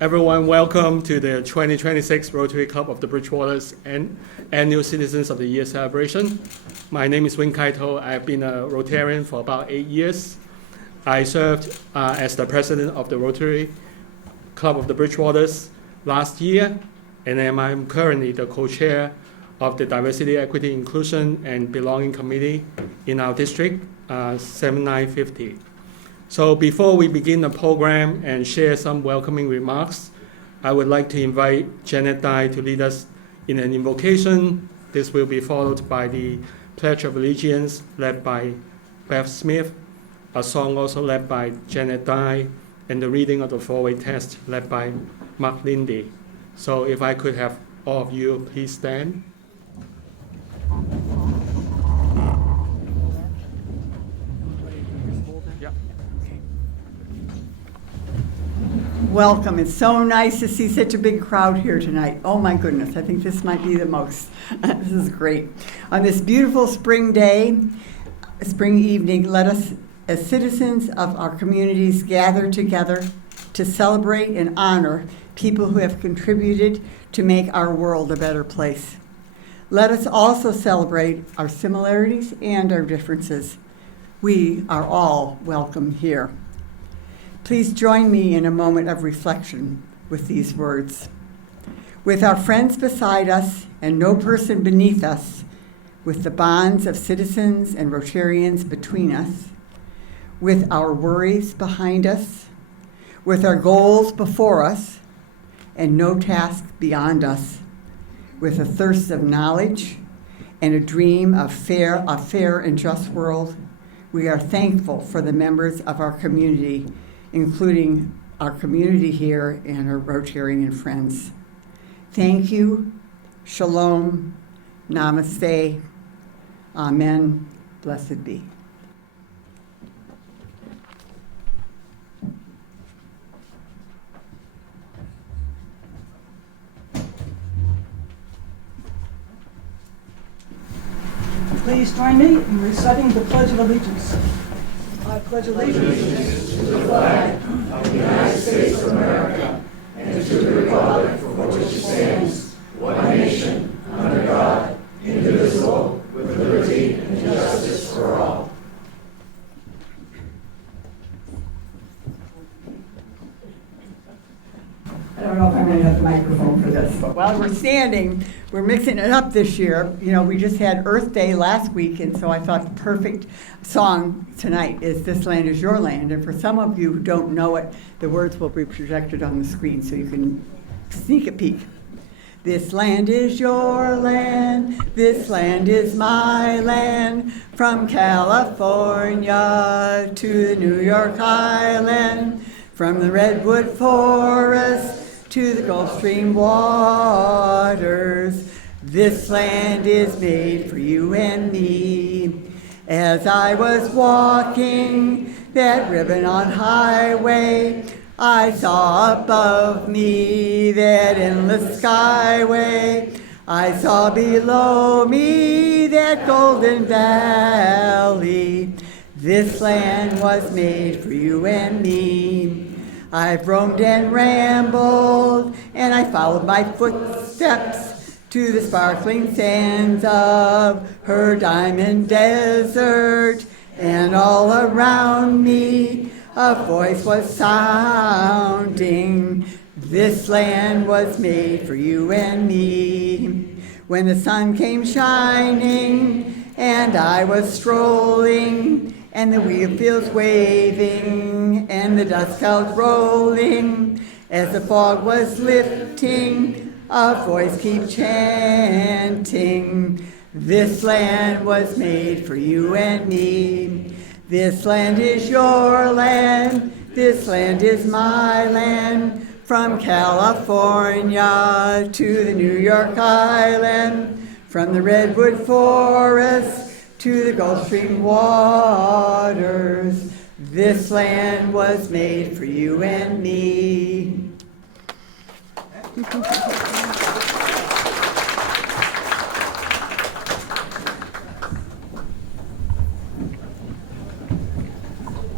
Everyone, welcome to the 2026 Rotary Club of the Bridgewater's Annual Citizens of the Year celebration. My name is Wing Kaito. I've been a Rotarian for about 8 years. I served as the president of the Rotary Club of the Bridgewater's last year, and I'm currently the co-chair of the Diversity, Equity, Inclusion, and Belonging Committee in our district, 7950. So before we begin the program and share some welcoming remarks, I would like to invite Janet Dye to lead us in an invocation. This will be followed by the Pledge of Allegiance led by Beth Smith, a song also led by Janet Dye, and the reading of the four-way test led by Mark Lindy. So if I could have all of you please stand. Welcome. It's so nice to see such a big crowd here tonight. Oh my goodness, I think this might be the most. This is great. On this beautiful spring day, spring evening, let us as citizens of our communities gather together to celebrate and honor people who have contributed to make our world a better place. Let us also celebrate our similarities and our differences. We are all welcome here. Please join me in a moment of reflection with these words. With our friends beside us and no person beneath us, with the bonds of citizens and Rotarians between us, with our worries behind us, with our goals before us, and no task beyond us, with a thirst of knowledge and a dream of a fair and just world, we are thankful for the members of our community, including our community here and our Rotarian friends. Thank you. Shalom. Namaste. Amen. Blessed be. Please join me in reciting the Pledge of Allegiance. I pledge allegiance to the flag of the United States of America and to the republic for which it stands, one nation, under God, indivisible, with liberty and justice for all. I don't know if I'm going to have the microphone for this, but while we're standing, we're mixing it up this year. You know, we just had Earth Day last week, and so I thought the perfect song tonight is This Land Is Your Land. And for some of you who don't know it, the words will be projected on the screen so you can sneak a peek. This land is your land, this land is my land, from California to the New York Island, from the Redwood Forest to the Gulf Stream waters. This land is made for you and me. As I was walking that ribbon on highway, I saw above me that endless skyway. I saw below me that golden valley. This land was made for you and me. I've roamed and rambled, and I followed my footsteps to the sparkling sands of her diamond desert. And all around me a voice was sounding, this land was made for you and me. When the sun came shining, and I was strolling, and the wheat fields waving, and the dust clouds rolling, as the fog was lifting, a voice kept chanting, this land was made for you and me. This land is your land, this land is my land, from California to the New York Island, from the Redwood Forest to the Gulf Stream waters. This land was made for you and me.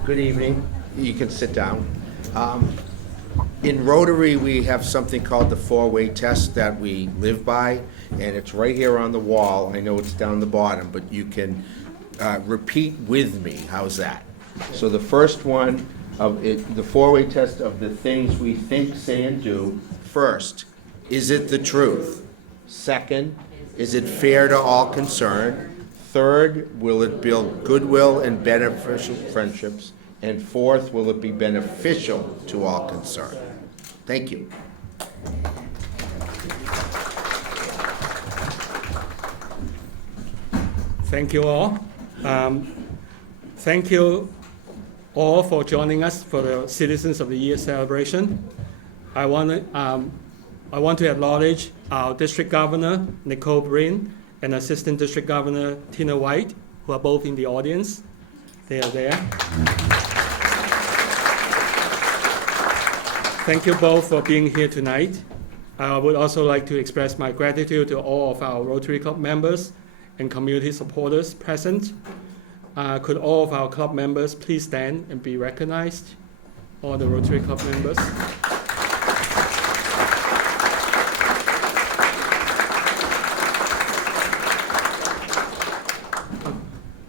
Good evening. You can sit down. In Rotary, we have something called the four-way test that we live by, and it's right here on the wall. I know it's down the bottom, but you can repeat with me. How's that? So the first one of it, the four-way test of the things we think, say, and do. First, is it the truth? Second, is it fair to all concerned? Third, will it build goodwill and beneficial friendships? And fourth, will it be beneficial to all concerned? Thank you. Thank you all. Thank you all for joining us for the Citizens of the Year celebration. I want to acknowledge our District Governor, Nicole Breen, and Assistant District Governor, Tina White, who are both in the audience. They are there. Thank you both for being here tonight. I would also like to express my gratitude to all of our Rotary Club members and community supporters present. Could all of our club members please stand and be recognized? All the Rotary Club members.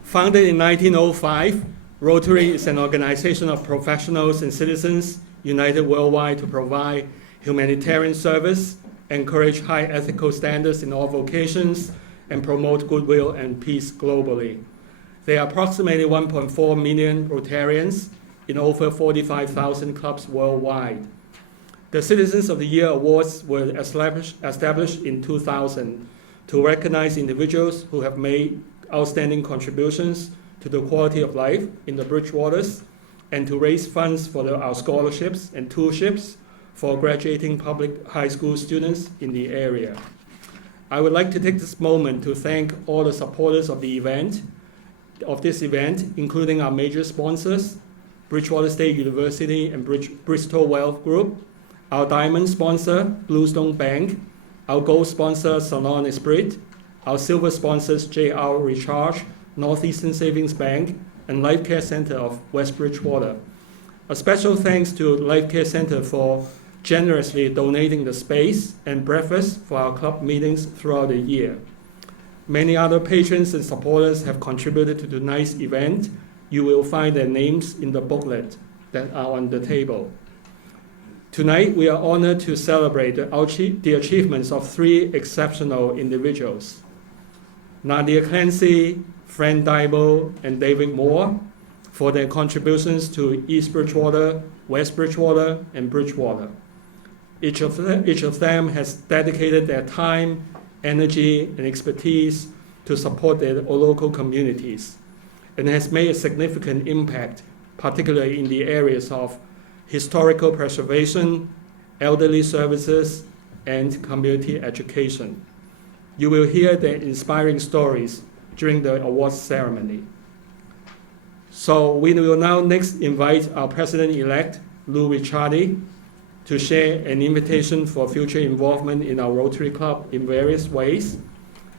Founded in 1905, Rotary is an organization of professionals and citizens united worldwide to provide humanitarian service, encourage high ethical standards in all vocations, and promote goodwill and peace globally. There are approximately 1.4 million Rotarians in over 45,000 clubs worldwide. The Citizens of the Year Awards were established in 2000 to recognize individuals who have made outstanding contributions to the quality of life in the Bridgewaters and to raise funds for our scholarships and tuirships for graduating public high school students in the area. I would like to take this moment to thank all the supporters of this event, including our major sponsors, Bridgewater State University and Bristol Wealth Group, our diamond sponsor, Bluestone Bank, our gold sponsor, Salon Esprit, our silver sponsors, J.R. Recharge, Northeastern Savings Bank, and Life Care Center of West Bridgewater. A special thanks to Life Care Center for generously donating the space and breakfast for our club meetings throughout the year. Many other patrons and supporters have contributed to tonight's event. You will find their names in the booklet that are on the table. Tonight, we are honored to celebrate the achievements of three exceptional individuals: Nadia Clancy, Frank Dybel, and David Moore, for their contributions to East Bridgewater, West Bridgewater, and Bridgewater. Each of them has dedicated their time, energy, and expertise to support their local communities, and has made a significant impact, particularly in the areas of historical preservation, elderly services, and community education. You will hear their inspiring stories during the awards ceremony. So we will now next invite our President-elect, Lou Ricciardi, to share an invitation for future involvement in our Rotary Club in various ways.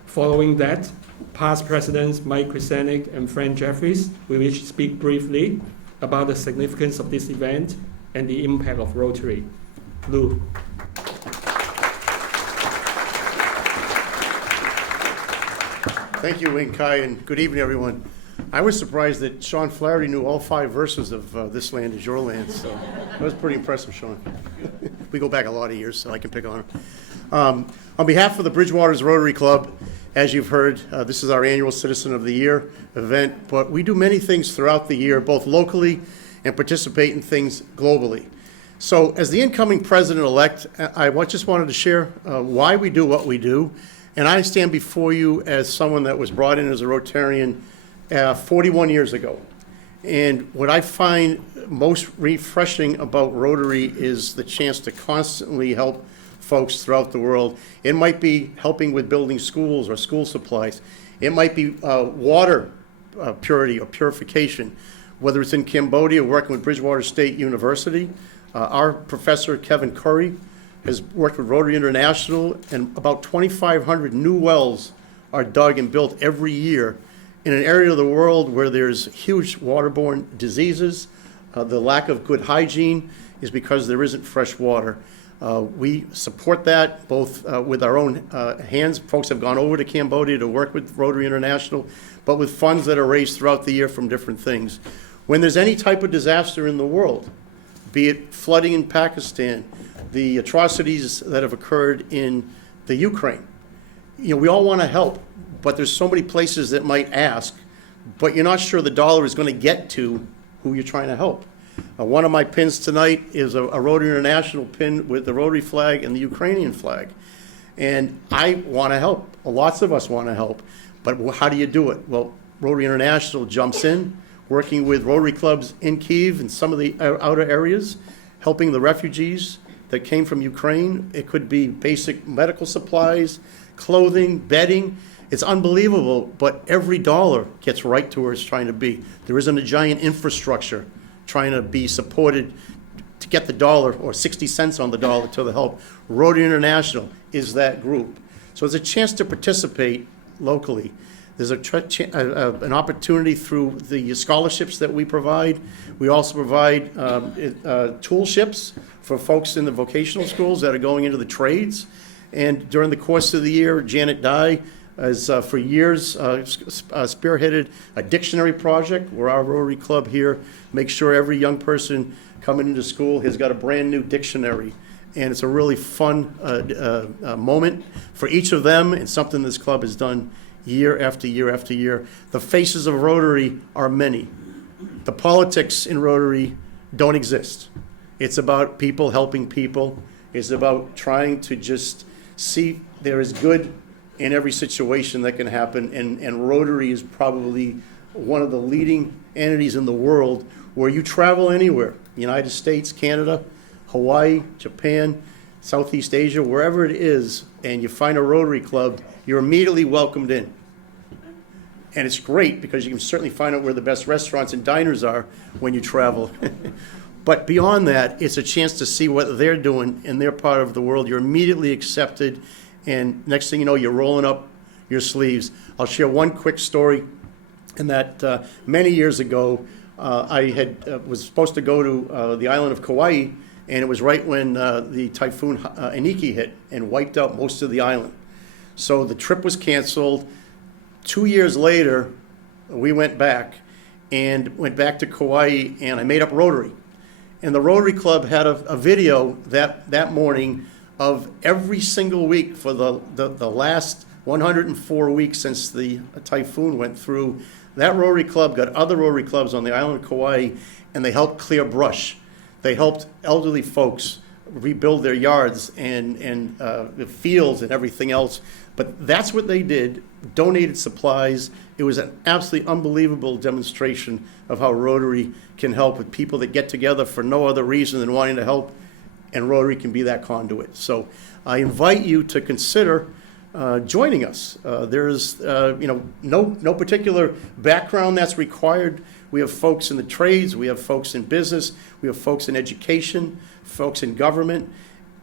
Following that, past presidents Mike Krisenik and Frank Jeffries will each speak briefly about the significance of this event and the impact of Rotary. Lou. Thank you, Wing Kai, and good evening, everyone. I was surprised that Sean Flaherty knew all 5 verses of This Land Is Your Land, so that was pretty impressive, Sean. We go back a lot of years, so I can pick on him. On behalf of the Bridgewaters Rotary Club, as you've heard, this is our annual Citizen of the Year event, but we do many things throughout the year, both locally and participate in things globally. So as the incoming president-elect, I just wanted to share why we do what we do. And I stand before you as someone that was brought in as a Rotarian 41 years ago. And what I find most refreshing about Rotary is the chance to constantly help folks throughout the world. It might be helping with building schools or school supplies. It might be water purity or purification, whether it's in Cambodia working with Bridgewater State University. Our professor, Kevin Curry, has worked with Rotary International, and about 2,500 new wells are dug and built every year in an area of the world where there's huge waterborne diseases, the lack of good hygiene, is because there isn't fresh water. We support that both with our own hands. Folks have gone over to Cambodia to work with Rotary International, but with funds that are raised throughout the year from different things. When there's any type of disaster in the world, be it flooding in Pakistan, the atrocities that have occurred in the Ukraine, we all want to help, but there's so many places that might ask, but you're not sure the dollar is going to get to who you're trying to help. One of my pins tonight is a Rotary International pin with the Rotary flag and the Ukrainian flag. And I want to help. Lots of us want to help. But how do you do it? Well, Rotary International jumps in, working with Rotary clubs in Kyiv and some of the outer areas, helping the refugees that came from Ukraine. It could be basic medical supplies, clothing, bedding. It's unbelievable, but every dollar gets right to where it's trying to be. There isn't a giant infrastructure trying to be supported to get the dollar or 60 cents on the dollar to the help. Rotary International is that group. So it's a chance to participate locally. There's an opportunity through the scholarships that we provide. We also provide toolships for folks in the vocational schools that are going into the trades. And during the course of the year, Janet Dye has for years spearheaded a dictionary project where our Rotary Club here makes sure every young person coming into school has got a brand new dictionary. And it's a really fun moment for each of them, and something this club has done year after year after year. The faces of Rotary are many. The politics in Rotary don't exist. It's about people helping people. It's about trying to just see there is good in every situation that can happen, and Rotary is probably one of the leading entities in the world where you travel anywhere, United States, Canada, Hawaii, Japan, Southeast Asia, wherever it is, and you find a Rotary Club, you're immediately welcomed in. And it's great because you can certainly find out where the best restaurants and diners are when you travel. But beyond that, it's a chance to see what they're doing in their part of the world. You're immediately accepted, and next thing you know, you're rolling up your sleeves. I'll share one quick story, in that many years ago, I was supposed to go to the island of Kauai, and it was right when the typhoon Iniki hit and wiped out most of the island. So the trip was canceled. 2 years later, we went back to Kauai, and I made up Rotary. And the Rotary Club had a video that morning of every single week for the last 104 weeks since the typhoon went through. That Rotary Club got other Rotary clubs on the island of Kauai, and they helped clear brush. They helped elderly folks rebuild their yards and the fields and everything else. But that's what they did, donated supplies. It was an absolutely unbelievable demonstration of how Rotary can help with people that get together for no other reason than wanting to help, and Rotary can be that conduit. So I invite you to consider joining us. There's no particular background that's required. We have folks in the trades, we have folks in business, we have folks in education, folks in government,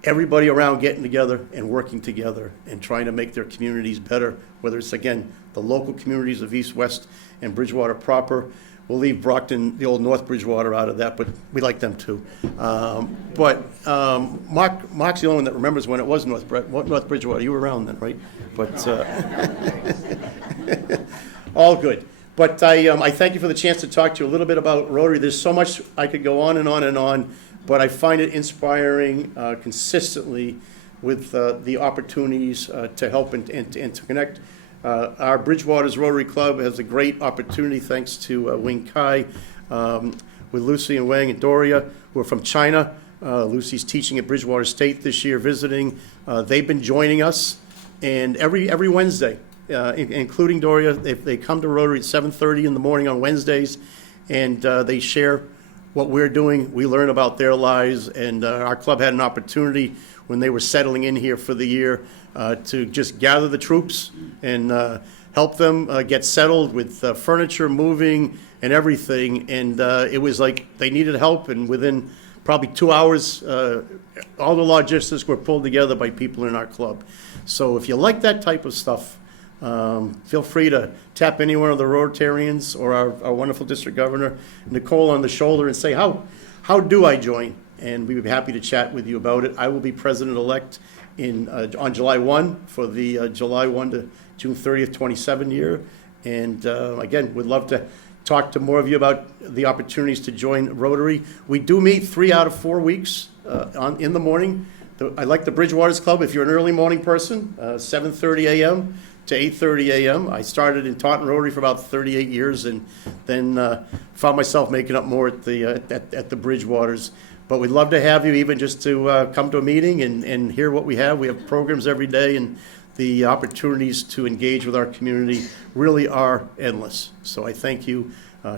everybody around getting together and working together and trying to make their communities better, whether it's, again, the local communities of East, West, and Bridgewater proper. We'll leave Brockton, the old North Bridgewater, out of that, but we like them too. Mark's the only one that remembers when it was North Bridgewater. You were around then, right? But all good. But I thank you for the chance to talk to you a little bit about Rotary. There's so much I could go on and on and on, but I find it inspiring consistently with the opportunities to help and to connect. Our Bridgewater's Rotary Club has a great opportunity, thanks to Wing Kai, with Lucy and Wang and Doria, who are from China. Lucy's teaching at Bridgewater State this year, visiting. They've been joining us, and every Wednesday, including Doria, they come to Rotary at 7:30 in the morning on Wednesdays, and they share what we're doing. We learn about their lives, and our club had an opportunity when they were settling in here for the year to just gather the troops and help them get settled with furniture, moving, and everything. And it was like they needed help, and within probably 2 hours, all the logistics were pulled together by people in our club. So if you like that type of stuff, feel free to tap any one of the Rotarians or our wonderful district governor, Nicole, on the shoulder and say, how how do I join? And we would be happy to chat with you about it. I will be president-elect on July 1 for the July 1 to June 30th, 27 year. And again, would love to talk to more of you about the opportunities to join Rotary. We do meet 3 out of 4 weeks in the morning. I like the Bridgewaters Club. If you're an early morning person, 7:30 a.m. to 8:30 a.m. I started in Taunton Rotary for about 38 years, and then found myself making up more at the Bridgewaters. But we'd love to have you, even just to come to a meeting and hear what we have. We have programs every day, and the opportunities to engage with our community really are endless. So I thank you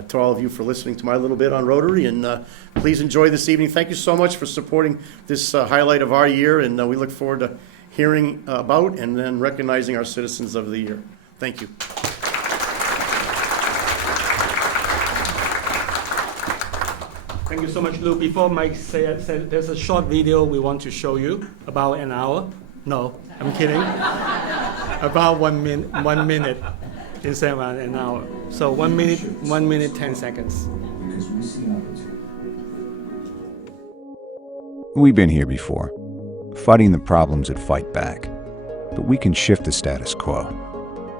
to all of you for listening to my little bit on Rotary, and please enjoy this evening. Thank you so much for supporting this highlight of our year, and we look forward to hearing about and then recognizing our citizens of the year. Thank you. Thank you so much, Lou. Before Mike said there's a short video we want to show you, about an hour. No, I'm kidding. About 1 minute instead of an hour. So 1 minute, 10 seconds. We've been here before, fighting the problems that fight back. But we can shift the status quo,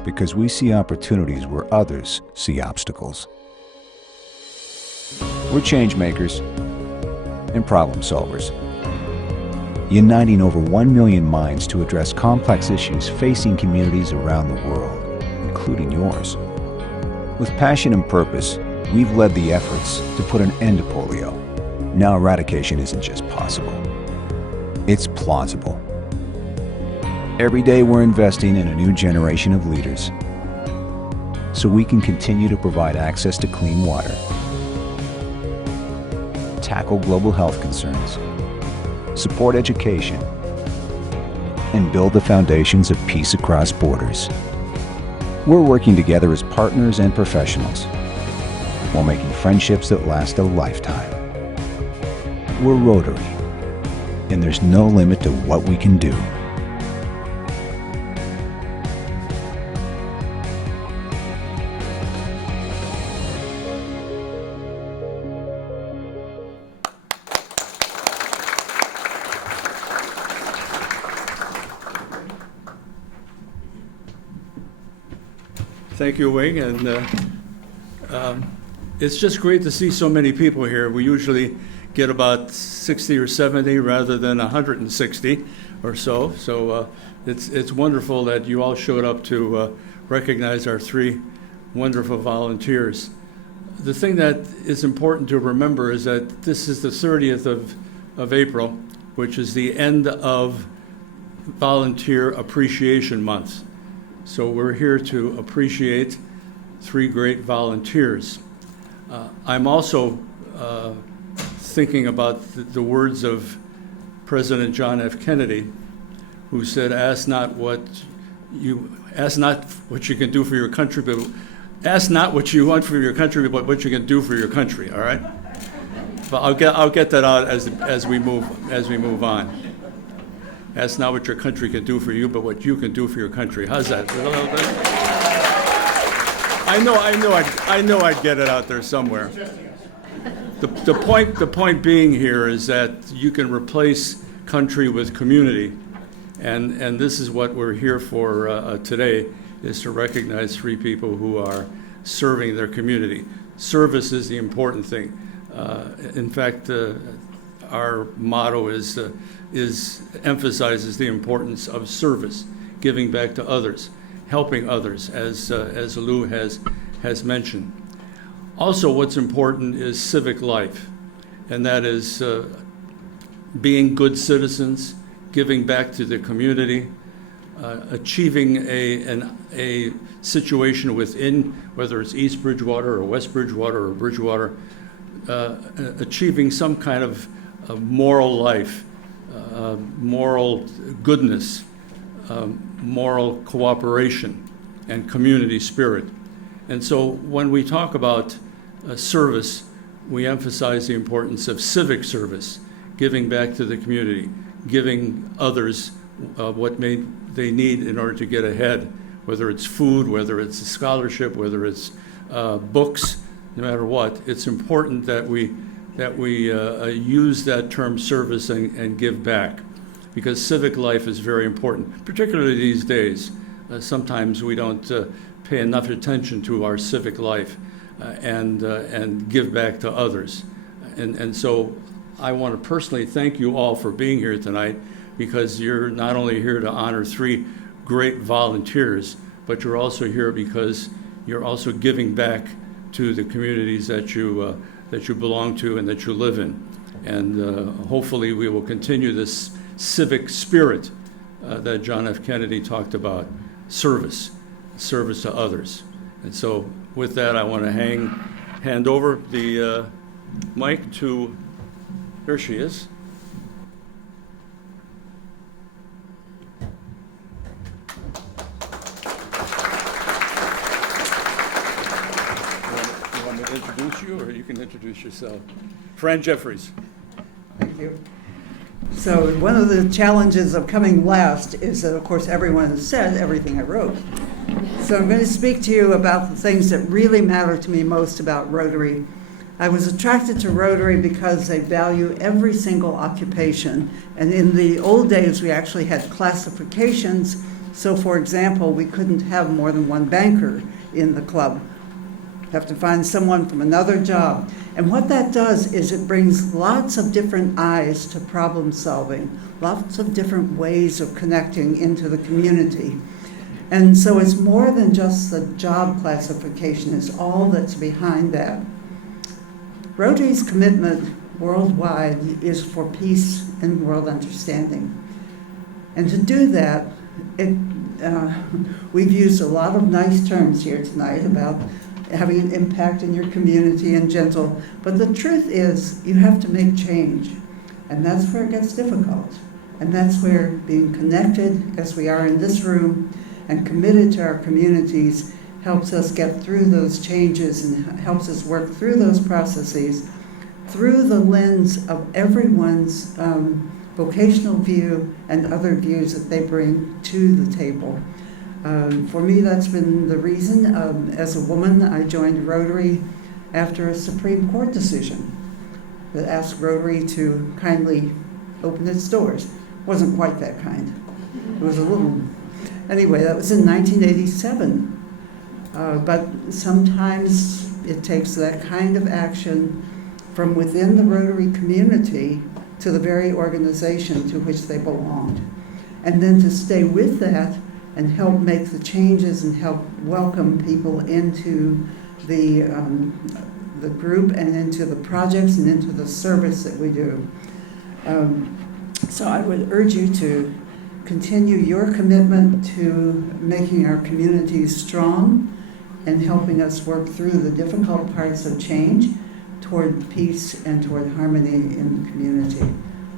because we see opportunities where others see obstacles. We're change makers and problem solvers, uniting over 1 million minds to address complex issues facing communities around the world, including yours. With passion and purpose, we've led the efforts to put an end to polio. Now eradication isn't just possible, it's plausible. Every day we're investing in a new generation of leaders so we can continue to provide access to clean water, tackle global health concerns, support education, and build the foundations of peace across borders. We're working together as partners and professionals while making friendships that last a lifetime. We're Rotary, and there's no limit to what we can do. Thank you, Wing, and it's just great to see so many people here. We usually get about 60 or 70 rather than 160 or so. So it's wonderful that you all showed up to recognize our 3 wonderful volunteers. The thing that is important to remember is that this is the 30th of April, which is the end of Volunteer Appreciation Month. So we're here to appreciate 3 great volunteers. I'm also thinking about the words of President John F. Kennedy, who said, ask not what you can do for your country, but ask not what you want for your country, but what you can do for your country. All right? But I'll get that out as we move on. Ask not what your country can do for you, but what you can do for your country. How's that? A little bit? I know I'd get it out there somewhere. The point being here is that you can replace country with community, and this is what we're here for today, is to recognize 3 people who are serving their community. Service is the important thing. In fact, our motto emphasizes the importance of service, giving back to others, helping others, as Lou has mentioned. Also, what's important is civic life, and that is being good citizens, giving back to the community, achieving a situation within, whether it's East Bridgewater or West Bridgewater or Bridgewater, achieving some kind of moral life, moral goodness, moral cooperation, and community spirit. And so when we talk about service, we emphasize the importance of civic service, giving back to the community, giving others what they need in order to get ahead, whether it's food, whether it's a scholarship, whether it's books, no matter what. It's important that we that we use that term service and give back, because civic life is very important, particularly these days. Sometimes we don't pay enough attention to our civic life and give back to others. And so I want to personally thank you all for being here tonight, because you're not only here to honor 3 great volunteers, but you're also here because you're also giving back to the communities that you belong to and that you live in. And hopefully we will continue this civic spirit that John F. Kennedy talked about, service to others. And so with that, I want to hand over the mic to, here she is. You want me to introduce you, or you can introduce yourself? Fran Jeffries. Thank you. So one of the challenges of coming last is that, of course, everyone has said everything I wrote. So I'm going to speak to you about the things that really matter to me most about Rotary. I was attracted to Rotary because they value every single occupation. And in the old days, we actually had classifications. So, for example, we couldn't have more than one banker in the club. Have to find someone from another job. And what that does is it brings lots of different eyes to problem solving, lots of different ways of connecting into the community. And so it's more than just the job classification, it's all that's behind that. Rotary's commitment worldwide is for peace and world understanding. And to do that, we've used a lot of nice terms here tonight about having an impact in your community and gentle, but the truth is you have to make change, and that's where it gets difficult. And that's where being connected, as we are in this room, and committed to our communities helps us get through those changes and helps us work through those processes through the lens of everyone's vocational view and other views that they bring to the table. For me, that's been the reason. As a woman, I joined Rotary after a Supreme Court decision that asked Rotary to kindly open its doors. It wasn't quite that kind. It was a little... Anyway, that was in 1987. But sometimes it takes that kind of action from within the Rotary community to the very organization to which they belonged. And then to stay with that and help make the changes and help welcome people into the group and into the projects and into the service that we do. So I would urge you to continue your commitment to making our communities strong and helping us work through the difficult parts of change toward peace and toward harmony in the community.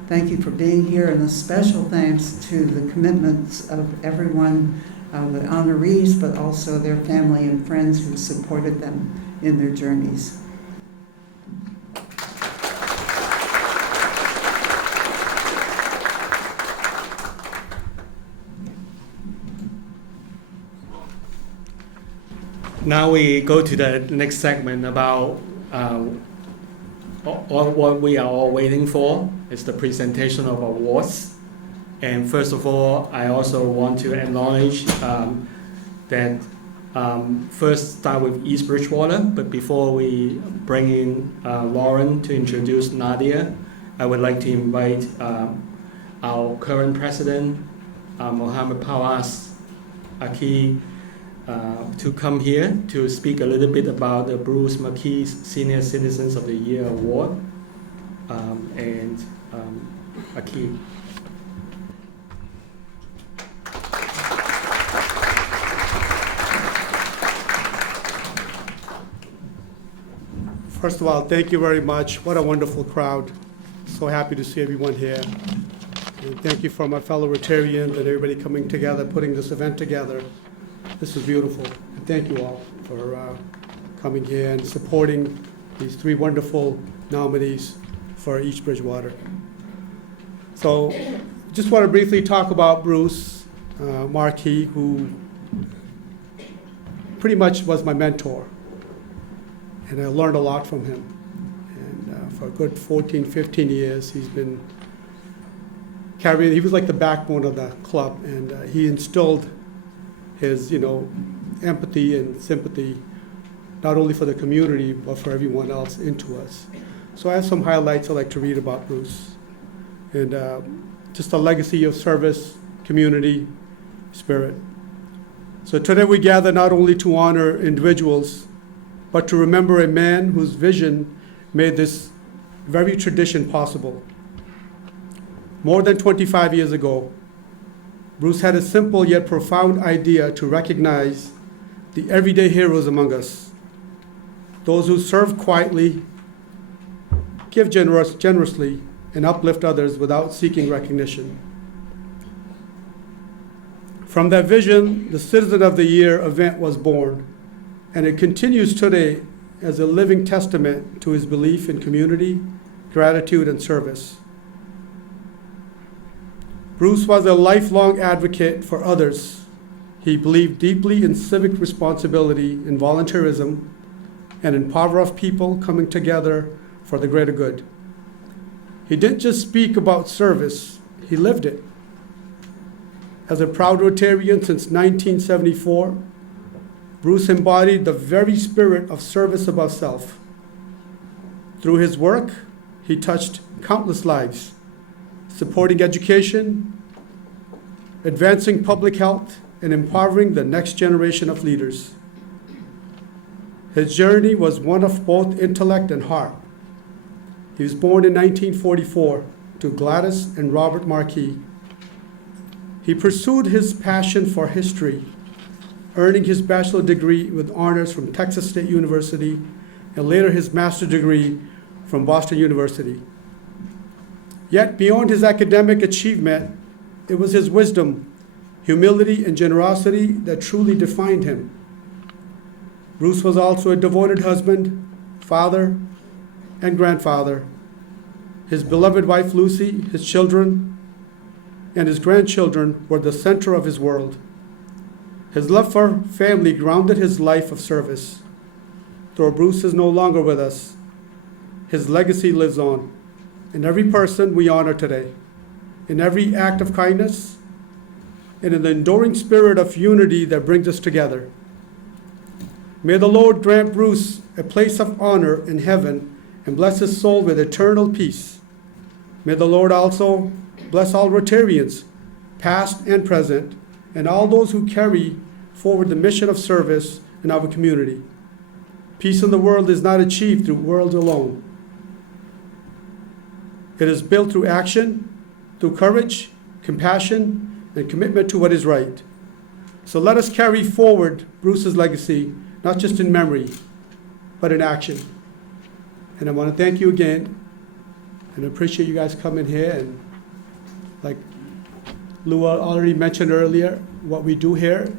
Thank you for being here, and a special thanks to the commitments of everyone, the honorees, but also their family and friends who supported them in their journeys. Now we go to the next segment about what we are all waiting for. Is the presentation of awards. And first of all, I also want to acknowledge that first start with East Bridgewater, but before we bring in Lauren to introduce Nadia, I would like to invite our current president, Mohammed Pawas Aki, to come here to speak a little bit about the Bruce McKee Senior Citizens of the Year Award. Aki. First of all, thank you very much. What a wonderful crowd. So happy to see everyone here. And thank you for my fellow Rotarians and everybody coming together, putting this event together. This is beautiful. And thank you all for coming here and supporting these 3 wonderful nominees for East Bridgewater. So just want to briefly talk about Bruce Markey, who pretty much was my mentor. And I learned a lot from him. And for a good 14, 15 years. He's been carrying, he was like the backbone of the club, and he instilled his, empathy and sympathy, not only for the community, but for everyone else into us. So I have some highlights I'd like to read about Bruce. And just a legacy of service, community, spirit. So today we gather not only to honor individuals, but to remember a man whose vision made this very tradition possible. More than 25 years ago, Bruce had a simple yet profound idea to recognize the everyday heroes among us, those who serve quietly, give generously, and uplift others without seeking recognition. From that vision, the Citizen of the Year event was born, and it continues today as a living testament to his belief in community, gratitude, and service. Bruce was a lifelong advocate for others. He believed deeply in civic responsibility, in volunteerism, and in power of people coming together for the greater good. He didn't just speak about service, he lived it. As a proud Rotarian since 1974, Bruce embodied the very spirit of service above self. Through his work, he touched countless lives, supporting education, advancing public health, and empowering the next generation of leaders. His journey was one of both intellect and heart. He was born in 1944 to Gladys and Robert Marquis. He pursued his passion for history, earning his bachelor's degree with honors from Texas State University and later his master's degree from Boston University. Yet beyond his academic achievement, it was his wisdom, humility, and generosity that truly defined him. Bruce was also a devoted husband, father, and grandfather. His beloved wife Lucy, his children, and his grandchildren were the center of his world. His love for family grounded his life of service. Though Bruce is no longer with us, his legacy lives on in every person we honor today, in every act of kindness, and in the enduring spirit of unity that brings us together. May the Lord grant Bruce a place of honor in heaven and bless his soul with eternal peace. May the Lord also bless all Rotarians, past and present, and all those who carry forward the mission of service in our community. Peace in the world is not achieved through words alone. It is built through action, through courage, compassion, and commitment to what is right. So let us carry forward Bruce's legacy, not just in memory, but in action. And I want to thank you again, and I appreciate you guys coming here. And like Lua already mentioned earlier, what we do here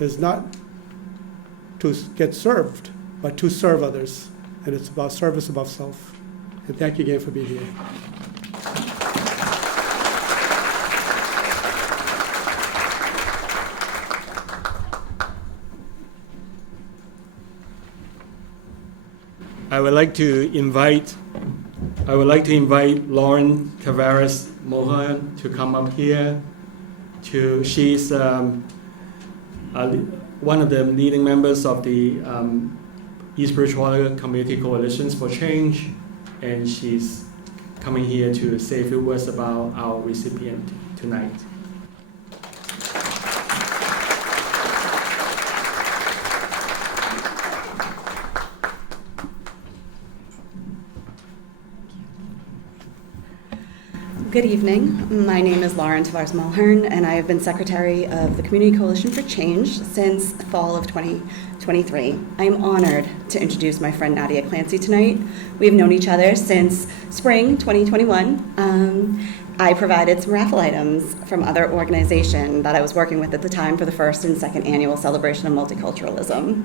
is not to get served, but to serve others. And it's about service above self. And thank you again for being here. I would like to invite Lauren Tavares Mohan to come up here. She's one of the leading members of the East Bridgewater Community Coalitions for Change, and she's coming here to say a few words about our recipient tonight. Good evening. My name is Lauren Tavares Mulhern, and I have been Secretary of the Community Coalition for Change since fall of 2023. I am honored to introduce my friend Nadia Clancy tonight. We have known each other since spring 2021. I provided some raffle items from other organizations that I was working with at the time for the first and second annual celebration of multiculturalism.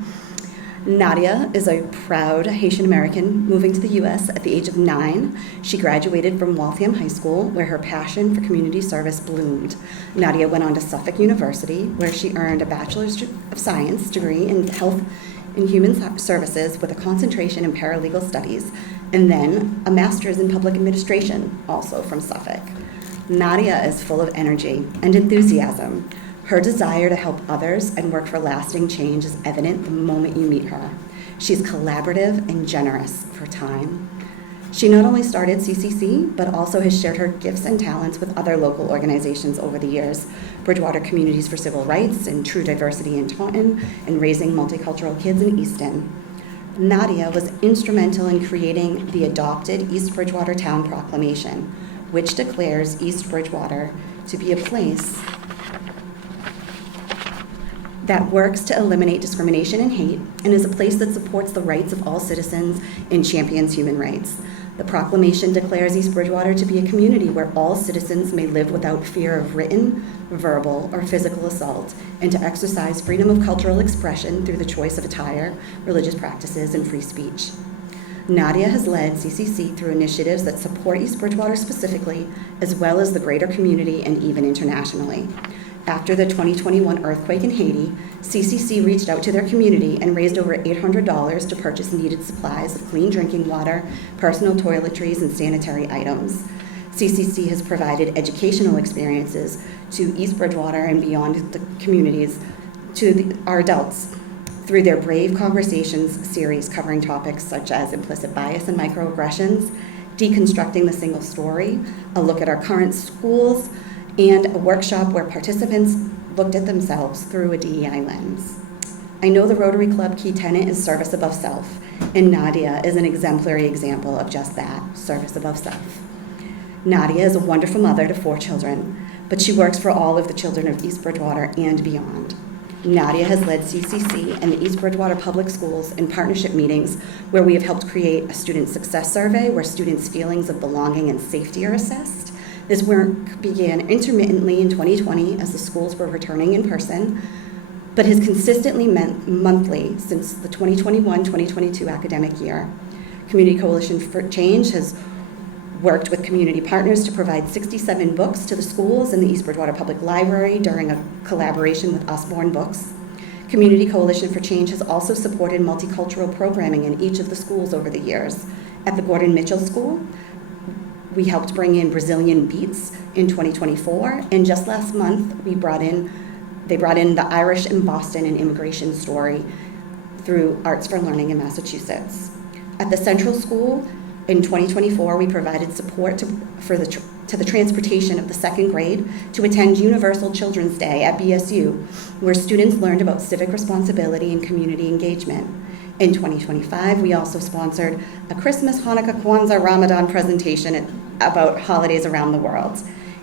Nadia is a proud Haitian American moving to the U.S. at the age of 9. She graduated from Waltham High School, where her passion for community service bloomed. Nadia went on to Suffolk University, where she earned a Bachelor's of Science degree in Health in Human Services with a concentration in Paralegal Studies, and then a master's in Public Administration, also from Suffolk. Nadia is full of energy and enthusiasm. Her desire to help others and work for lasting change is evident the moment you meet her. She's collaborative and generous for time. She not only started CCC, but also has shared her gifts and talents with other local organizations over the years, Bridgewater Communities for Civil Rights and True Diversity in Taunton, and Raising Multicultural Kids in Easton. Nadia was instrumental in creating the adopted East Bridgewater Town Proclamation, which declares East Bridgewater to be a place that works to eliminate discrimination and hate, and is a place that supports the rights of all citizens and champions human rights. The proclamation declares East Bridgewater to be a community where all citizens may live without fear of written, verbal, or physical assault, and to exercise freedom of cultural expression through the choice of attire, religious practices, and free speech. Nadia has led CCC through initiatives that support East Bridgewater specifically, as well as the greater community and even internationally. After the 2021 earthquake in Haiti, CCC reached out to their community and raised over $800 to purchase needed supplies of clean drinking water, personal toiletries, and sanitary items. CCC has provided educational experiences to East Bridgewater and beyond the communities to our adults through their Brave Conversations series covering topics such as implicit bias and microaggressions, deconstructing the single story, a look at our current schools, and a workshop where participants looked at themselves through a DEI lens. I know the Rotary Club key tenet is service above self, and Nadia is an exemplary example of just that, service above self. Nadia is a wonderful mother to 4 children, but she works for all of the children of East Bridgewater and beyond. Nadia has led CCC and the East Bridgewater Public Schools in partnership meetings where we have helped create a student success survey where students' feelings of belonging and safety are assessed. This work began intermittently in 2020 as the schools were returning in person, but has consistently meant monthly since the 2021-2022 academic year. Community Coalition for Change has worked with community partners to provide 67 books to the schools and the East Bridgewater Public Library during a collaboration with Usborne Books. Community Coalition for Change has also supported multicultural programming in each of the schools over the years. At the Gordon Mitchell School, we helped bring in Brazilian beats in 2024, and just last month they brought in the Irish in Boston and immigration story through Arts for Learning in Massachusetts. At the Central School in 2024, we provided support to the transportation of the 2nd grade to attend Universal Children's Day at BSU, where students learned about civic responsibility and community engagement. In 2025, we also sponsored a Christmas, Hanukkah, Kwanzaa, Ramadan presentation about holidays around the world.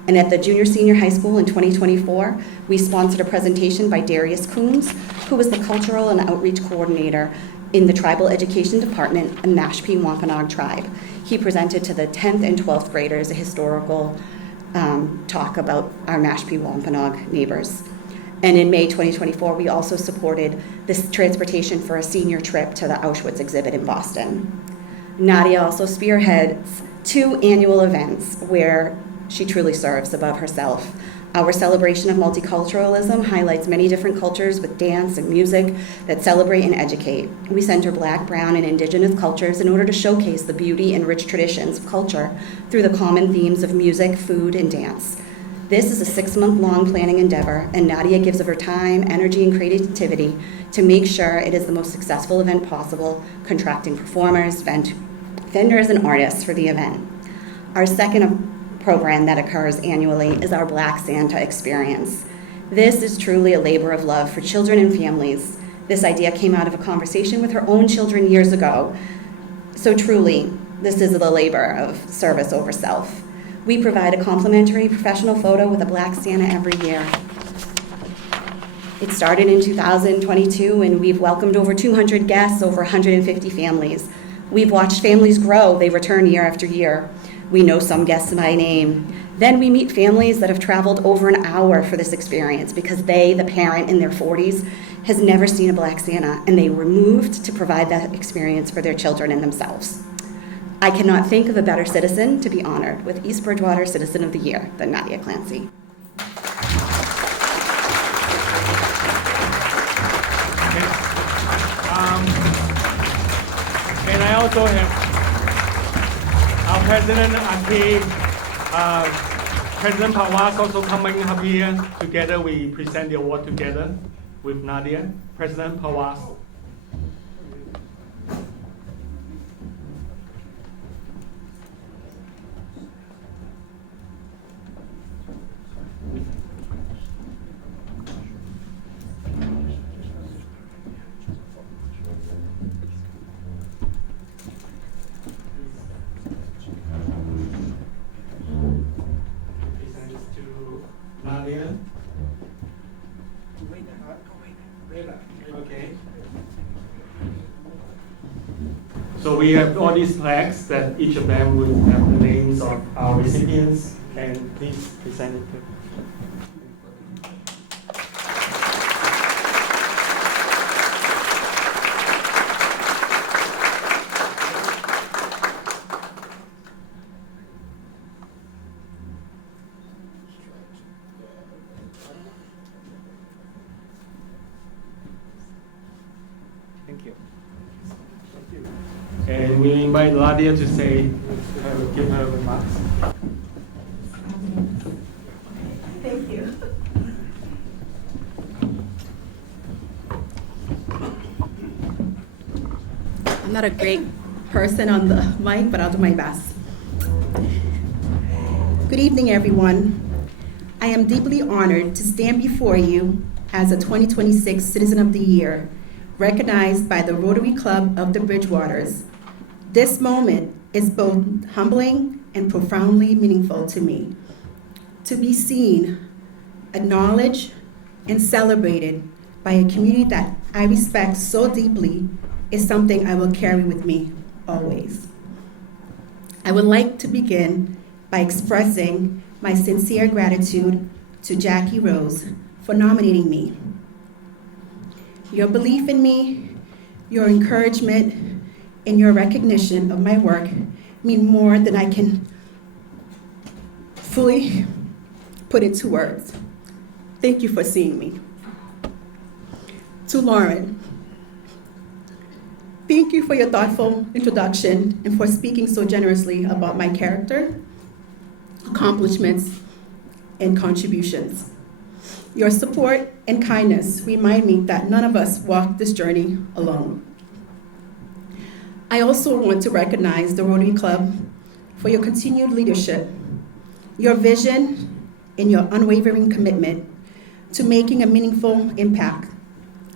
And at the junior senior high school in 2024, we sponsored a presentation by Darius Coons, who was the cultural and outreach coordinator in the Tribal Education Department and Mashpee Wampanoag Tribe. He presented to the 10th and 12th graders a historical talk about our Mashpee Wampanoag neighbors. And in May 2024, we also supported this transportation for a senior trip to the Auschwitz exhibit in Boston. Nadia also spearheads 2 annual events where she truly serves above herself. Our celebration of multiculturalism highlights many different cultures with dance and music that celebrate and educate. We center Black, Brown, and Indigenous cultures in order to showcase the beauty and rich traditions of culture through the common themes of music, food, and dance. This is a 6-month-long planning endeavor, and Nadia gives of her time, energy, and creativity to make sure it is the most successful event possible, contracting performers, vendors, and artists for the event. Our second program that occurs annually is our Black Santa experience. This is truly a labor of love for children and families. This idea came out of a conversation with her own children years ago. So truly, this is the labor of service over self. We provide a complimentary professional photo with a Black Santa every year. It started in 2022, and we've welcomed over 200 guests, over 150 families. We've watched families grow. They return year after year. We know some guests by name. Then we meet families that have traveled over an hour for this experience because they, the parent in their 40s, has never seen a Black Santa, and they were moved to provide that experience for their children and themselves. I cannot think of a better citizen to be honored with East Bridgewater Citizen of the Year than Nadia Clancy. also have our President Aki, President Pawas also coming up here. Together we present the award together with Nadia. President Pawas. Presents to Nadia. Okay. So we have all these flags that each of them will have the names of our recipients, and please present it to. Thank you. And we invite Nadia to say, give her remarks. Thank you. I'm not a great person on the mic, but I'll do my best. Good evening, everyone. I am deeply honored to stand before you as a 2026 Citizen of the Year, recognized by the Rotary Club of the Bridgewaters. This moment is both humbling and profoundly meaningful to me. To be seen, acknowledged, and celebrated by a community that I respect so deeply is something I will carry with me always. I would like to begin by expressing my sincere gratitude to Jackie Rose for nominating me. Your belief in me, your encouragement, and your recognition of my work mean more than I can fully put into words. Thank you for seeing me. To Lauren, thank you for your thoughtful introduction and for speaking so generously about my character, accomplishments, and contributions. Your support and kindness remind me that none of us walk this journey alone. I also want to recognize the Rotary Club for your continued leadership, your vision, and your unwavering commitment to making a meaningful impact.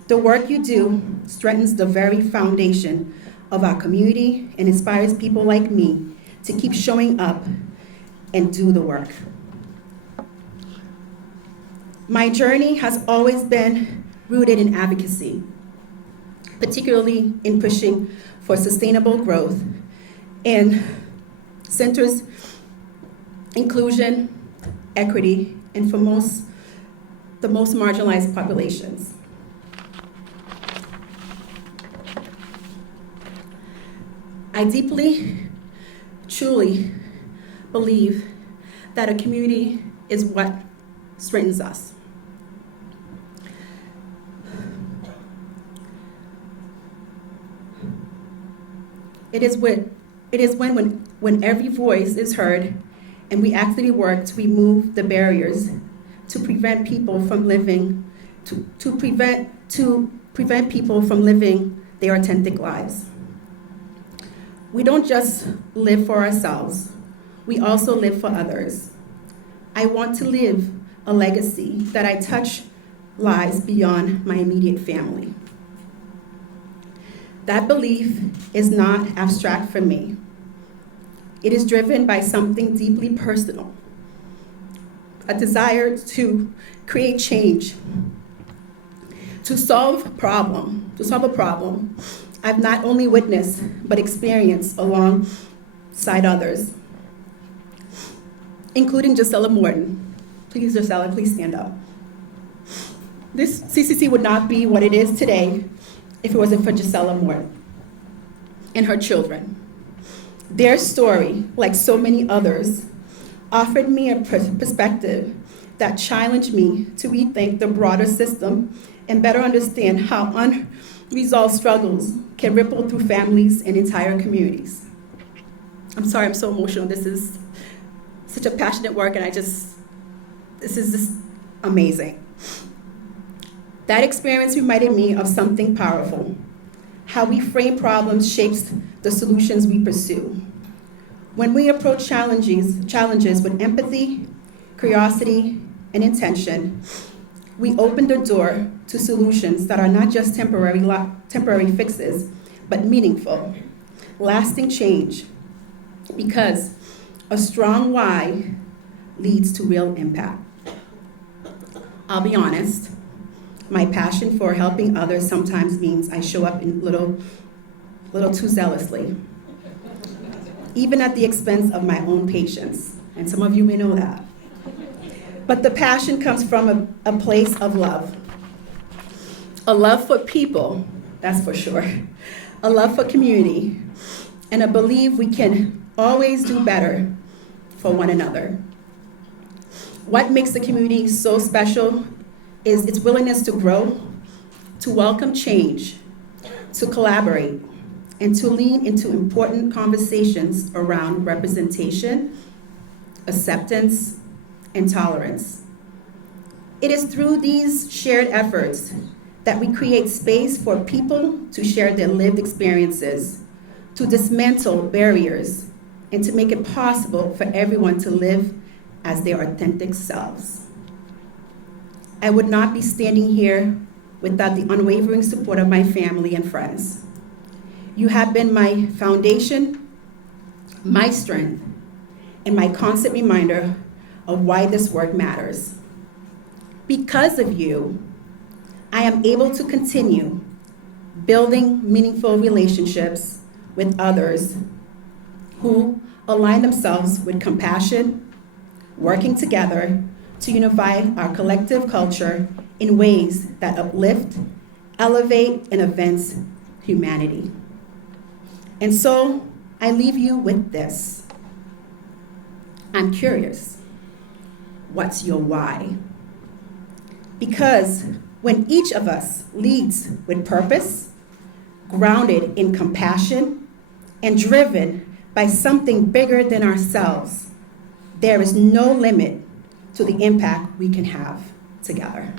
The work you do strengthens the very foundation of our community and inspires people like me to keep showing up and do the work. My journey has always been rooted in advocacy, particularly in pushing for sustainable growth and centers inclusion, equity, and for the most marginalized populations. I deeply, truly believe that a community is what strengthens us. It is when every voice is heard and we actively work to remove the barriers to prevent people from living, to prevent people from living their authentic lives. We don't just live for ourselves, we also live for others. I want to live a legacy that I touch lives beyond my immediate family. That belief is not abstract for me. It is driven by something deeply personal, a desire to create change, to solve a problem I've not only witnessed, but experienced alongside others, including Gisela Morton. Please, Gisela, please stand up. This CCC would not be what it is today if it wasn't for Gisela Morton and her children. Their story, like so many others, offered me a perspective that challenged me to rethink the broader system and better understand how unresolved struggles can ripple through families and entire communities. I'm sorry, I'm so emotional. This is such a passionate work, and this is just amazing. That experience reminded me of something powerful. How we frame problems shapes the solutions we pursue. When we approach challenges with empathy, curiosity, and intention, we open the door to solutions that are not just temporary fixes, but meaningful, lasting change, because a strong why leads to real impact. I'll be honest, my passion for helping others sometimes means I show up in little too zealously, even at the expense of my own patience, and some of you may know that. But the passion comes from a place of love. A love for people, that's for sure. A love for community, and a belief we can always do better for one another. What makes the community so special is its willingness to grow, to welcome change, to collaborate, and to lean into important conversations around representation, acceptance, and tolerance. It is through these shared efforts that we create space for people to share their lived experiences, to dismantle barriers, and to make it possible for everyone to live as their authentic selves. I would not be standing here without the unwavering support of my family and friends. You have been my foundation, my strength, and my constant reminder of why this work matters. Because of you, I am able to continue building meaningful relationships with others who align themselves with compassion, working together to unify our collective culture in ways that uplift, elevate, and advance humanity. And so I leave you with this. I'm curious, what's your why? Because when each of us leads with purpose, grounded in compassion, and driven by something bigger than ourselves, there is no limit to the impact we can have together.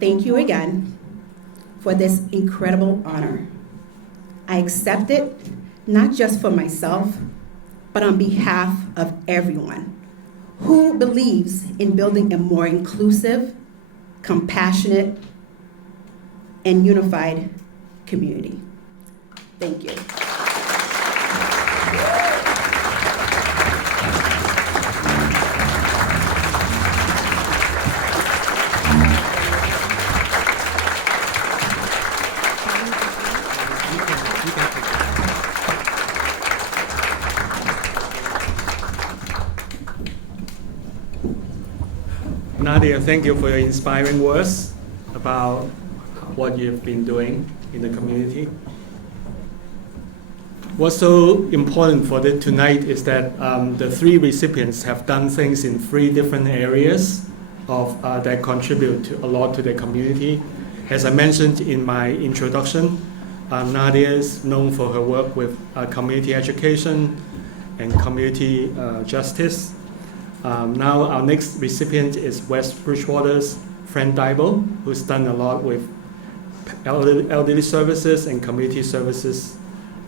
Thank you again for this incredible honor. I accept it not just for myself, but on behalf of everyone who believes in building a more inclusive, compassionate, and unified community. Thank you. Nadia, thank you for your inspiring words about what you've been doing in the community. What's so important for tonight is that the three recipients have done things in three different areas that contribute a lot to the community. As I mentioned in my introduction, Nadia is known for her work with community education and community justice. Now our next recipient is West Bridgewater's Fran Dybel, who's done a lot with elderly services and community services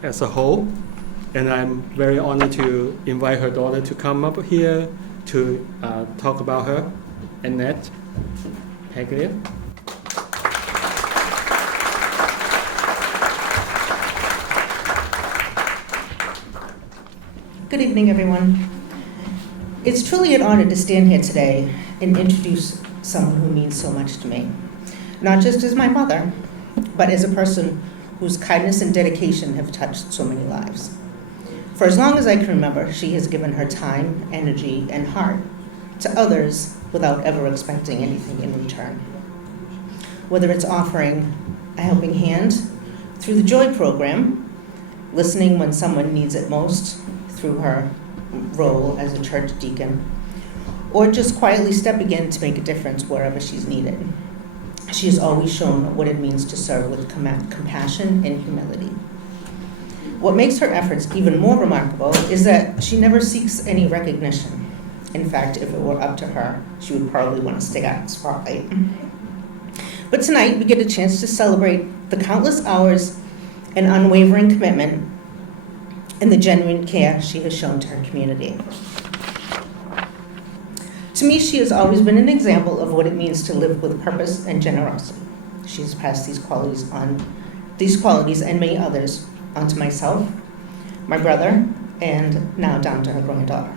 as a whole. And I'm very honored to invite her daughter to come up here to talk about her, Annette Paglia. Good evening, everyone. It's truly an honor to stand here today and introduce someone who means so much to me, not just as my mother, but as a person whose kindness and dedication have touched so many lives. For as long as I can remember, she has given her time, energy, and heart to others without ever expecting anything in return. Whether it's offering a helping hand through the Joy program, listening when someone needs it most through her role as a church deacon, or just quietly stepping in to make a difference wherever she's needed. She has always shown what it means to serve with compassion and humility. What makes her efforts even more remarkable is that she never seeks any recognition. In fact, if it were up to her, she would probably want to stay out in the spotlight. But tonight, we get a chance to celebrate the countless hours and unwavering commitment and the genuine care she has shown to her community. To me, she has always been an example of what it means to live with purpose and generosity. She has passed these qualities and many others onto myself, my brother, and now down to her granddaughter.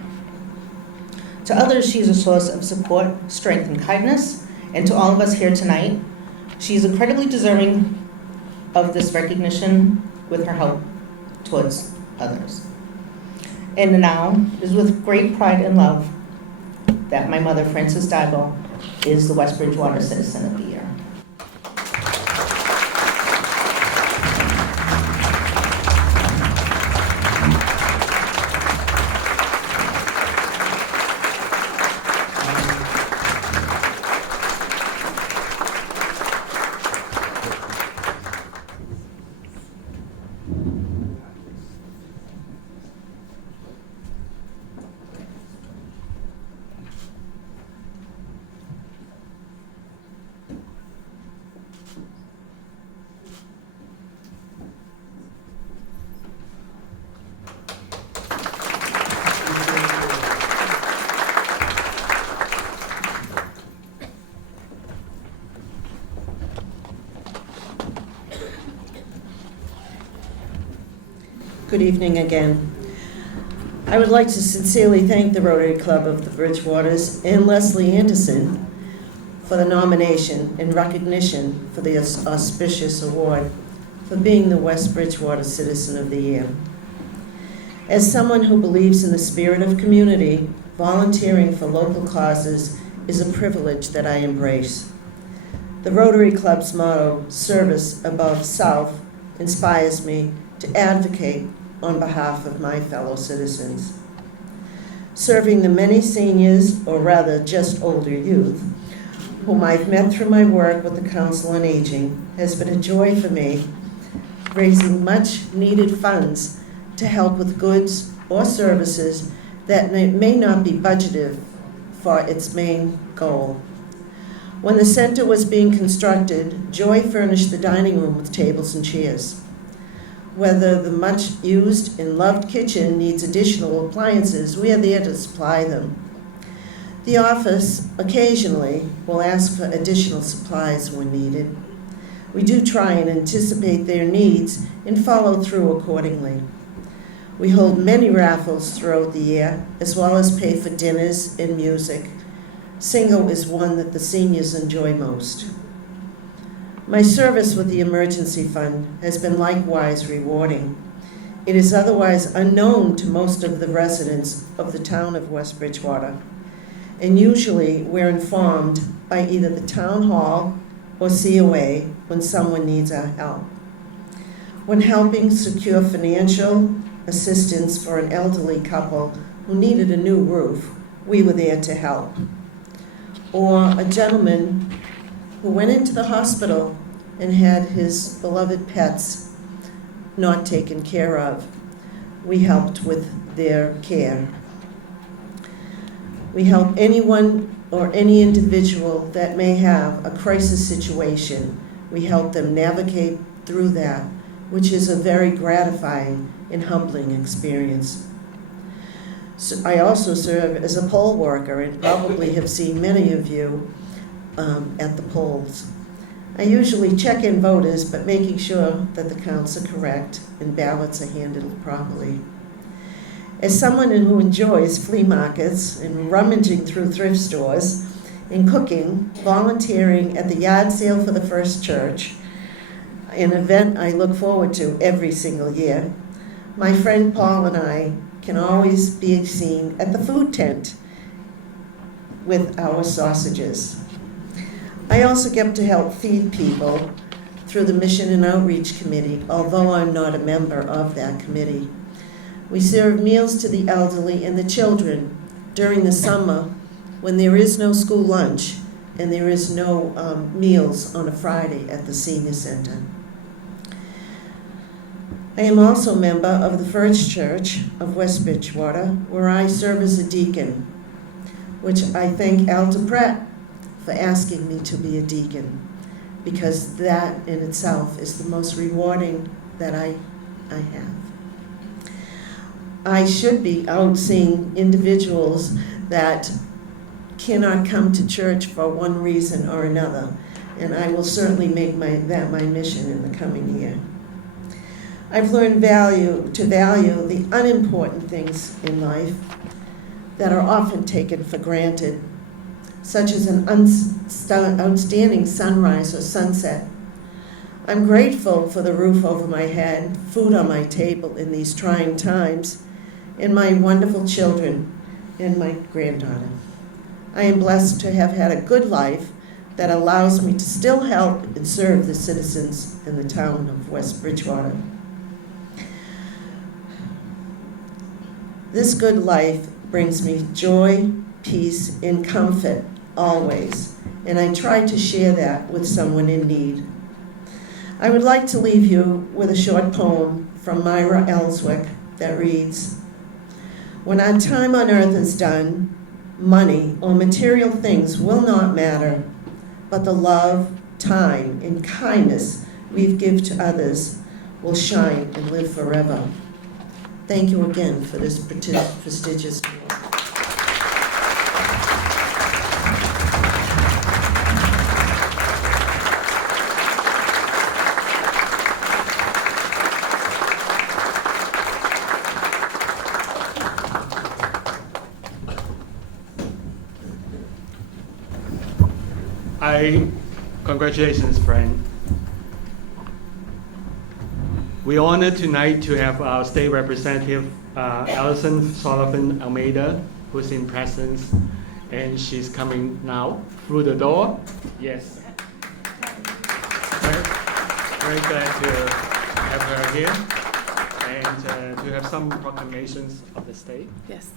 To others, she is a source of support, strength, and kindness, and to all of us here tonight, she is incredibly deserving of this recognition with her help towards others. And now, it is with great pride and love that my mother, Frances Dybel, is the West Bridgewater Citizen of the Year. Good evening again. I would like to sincerely thank the Rotary Club of the Bridgewaters and Leslie Anderson for the nomination and recognition for the auspicious award for being the West Bridgewater Citizen of the Year. As someone who believes in the spirit of community, volunteering for local causes is a privilege that I embrace. The Rotary Club's motto, Service Above Self, inspires me to advocate on behalf of my fellow citizens. Serving the many seniors, or rather just older youth, whom I've met through my work with the Council on Aging has been a joy for me, raising much needed funds to help with goods or services that may not be budgeted for its main goal. When the center was being constructed, Joy furnished the dining room with tables and chairs. Whether the much-used and loved kitchen needs additional appliances, we are there to supply them. The office occasionally will ask for additional supplies when needed. We do try and anticipate their needs and follow through accordingly. We hold many raffles throughout the year, as well as pay for dinners and music. Single is one that the seniors enjoy most. My service with the Emergency Fund has been likewise rewarding. It is otherwise unknown to most of the residents of the town of West Bridgewater, and usually we're informed by either the town hall or COA when someone needs our help. When helping secure financial assistance for an elderly couple who needed a new roof, we were there to help. Or a gentleman who went into the hospital and had his beloved pets not taken care of. We helped with their care. We help anyone or any individual that may have a crisis situation. We help them navigate through that, which is a very gratifying and humbling experience. So I also serve as a poll worker and probably have seen many of you at the polls. I usually check in voters, but making sure that the counts are correct and ballots are handled properly. As someone who enjoys flea markets and rummaging through thrift stores and cooking, volunteering at the yard sale for the First Church, an event I look forward to every single year, my friend Paul and I can always be seen at the food tent with our sausages. I also get to help feed people through the Mission and Outreach Committee, although I'm not a member of that committee. We serve meals to the elderly and the children. During the summer, when there is no school lunch and there is no meals on a Friday at the senior center. I am also a member of the First Church of West Bridgewater, where I serve as a deacon, which I thank Alta Pratt for asking me to be a deacon, because that in itself is the most rewarding that I have. I should be out seeing individuals that cannot come to church for one reason or another, and I will certainly make that my mission in the coming year. I've learned to value the unimportant things in life that are often taken for granted, such as an outstanding sunrise or sunset. I'm grateful for the roof over my head, food on my table in these trying times, and my wonderful children and my granddaughter. I am blessed to have had a good life that allows me to still help and serve the citizens in the town of West Bridgewater. This good life brings me joy, peace, and comfort always, and I try to share that with someone in need. I would like to leave you with a short poem from Myra Ellswick that reads, "When our time on earth is done, money or material things will not matter, but the love, time, and kindness we give to others will shine and live forever." Thank you again for this prestigious award. Congratulations, friend. We're honored tonight to have our state representative, Alison Sullivan Almeida, who's in presence, and she's coming now through the door. Yes. Very glad to have her here and to have some proclamations of the state. Yes.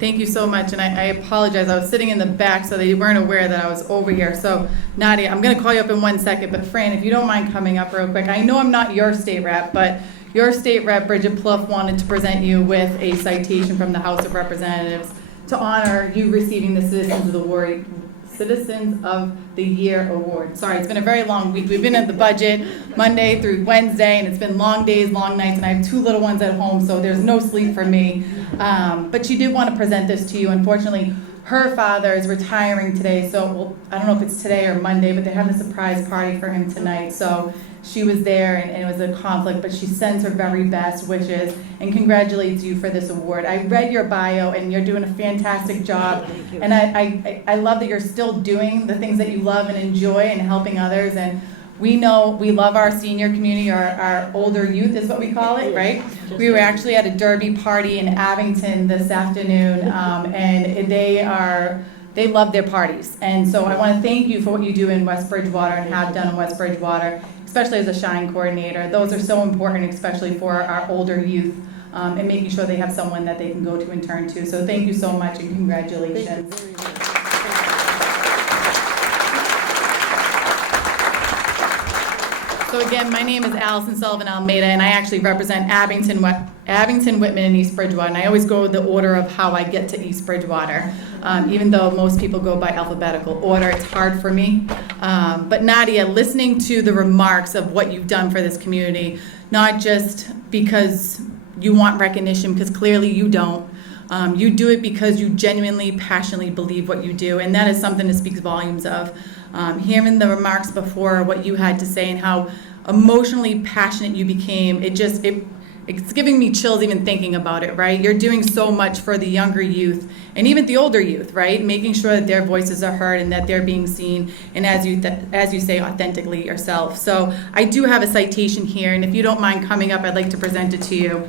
Thank you so much, and I apologize. I was sitting in the back, so they weren't aware that I was over here. So, Nadia, I'm going to call you up in 1 second, but Fran, if you don't mind coming up real quick. I know I'm not your state rep, but your state rep, Bridget Plouffe, wanted to present you with a citation from the House of Representatives to honor you receiving the Citizens of the Year Award. Sorry, it's been a very long week. We've been at the budget Monday through Wednesday, and it's been long days, long nights, and I have 2 little ones at home, so there's no sleep for me. But she did want to present this to you. Unfortunately, her father is retiring today, so I don't know if it's today or Monday, but they're having a surprise party for him tonight. So she was there, and it was a conflict, but she sends her very best wishes and congratulates you for this award. I read your bio, and you're doing a fantastic job. And I love that you're still doing the things that you love and enjoy and helping others. And we know we love our senior community, our older youth is what we call it, right? We were actually at a derby party in Abington this afternoon, and they love their parties. And so I want to thank you for what you do in West Bridgewater and have done in West Bridgewater, especially as a Shine coordinator. Those are so important, especially for our older youth, and making sure they have someone that they can go to and turn to. So thank you so much and congratulations. So again, my name is Alison Sullivan Almeida, and I actually represent Abington, Whitman, and East Bridgewater. And I always go the order of how I get to East Bridgewater. Even though most people go by alphabetical order, it's hard for me. But Nadia, listening to the remarks of what you've done for this community, not just because you want recognition, because clearly you don't. You do it because you genuinely, passionately believe what you do, and that is something that speaks volumes of. Hearing the remarks before, what you had to say, and how emotionally passionate you became, it's giving me chills even thinking about it, right? You're doing so much for the younger youth and even the older youth, right? Making sure that their voices are heard and that they're being seen, and as you say, authentically yourself. So I do have a citation here, and if you don't mind coming up, I'd like to present it to you.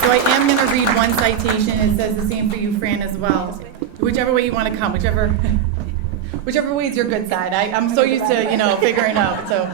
So I am going to read one citation. It says the same for you, Fran, as well. Whichever way you want to come, whichever way is your good side. I'm so used to, figuring out. So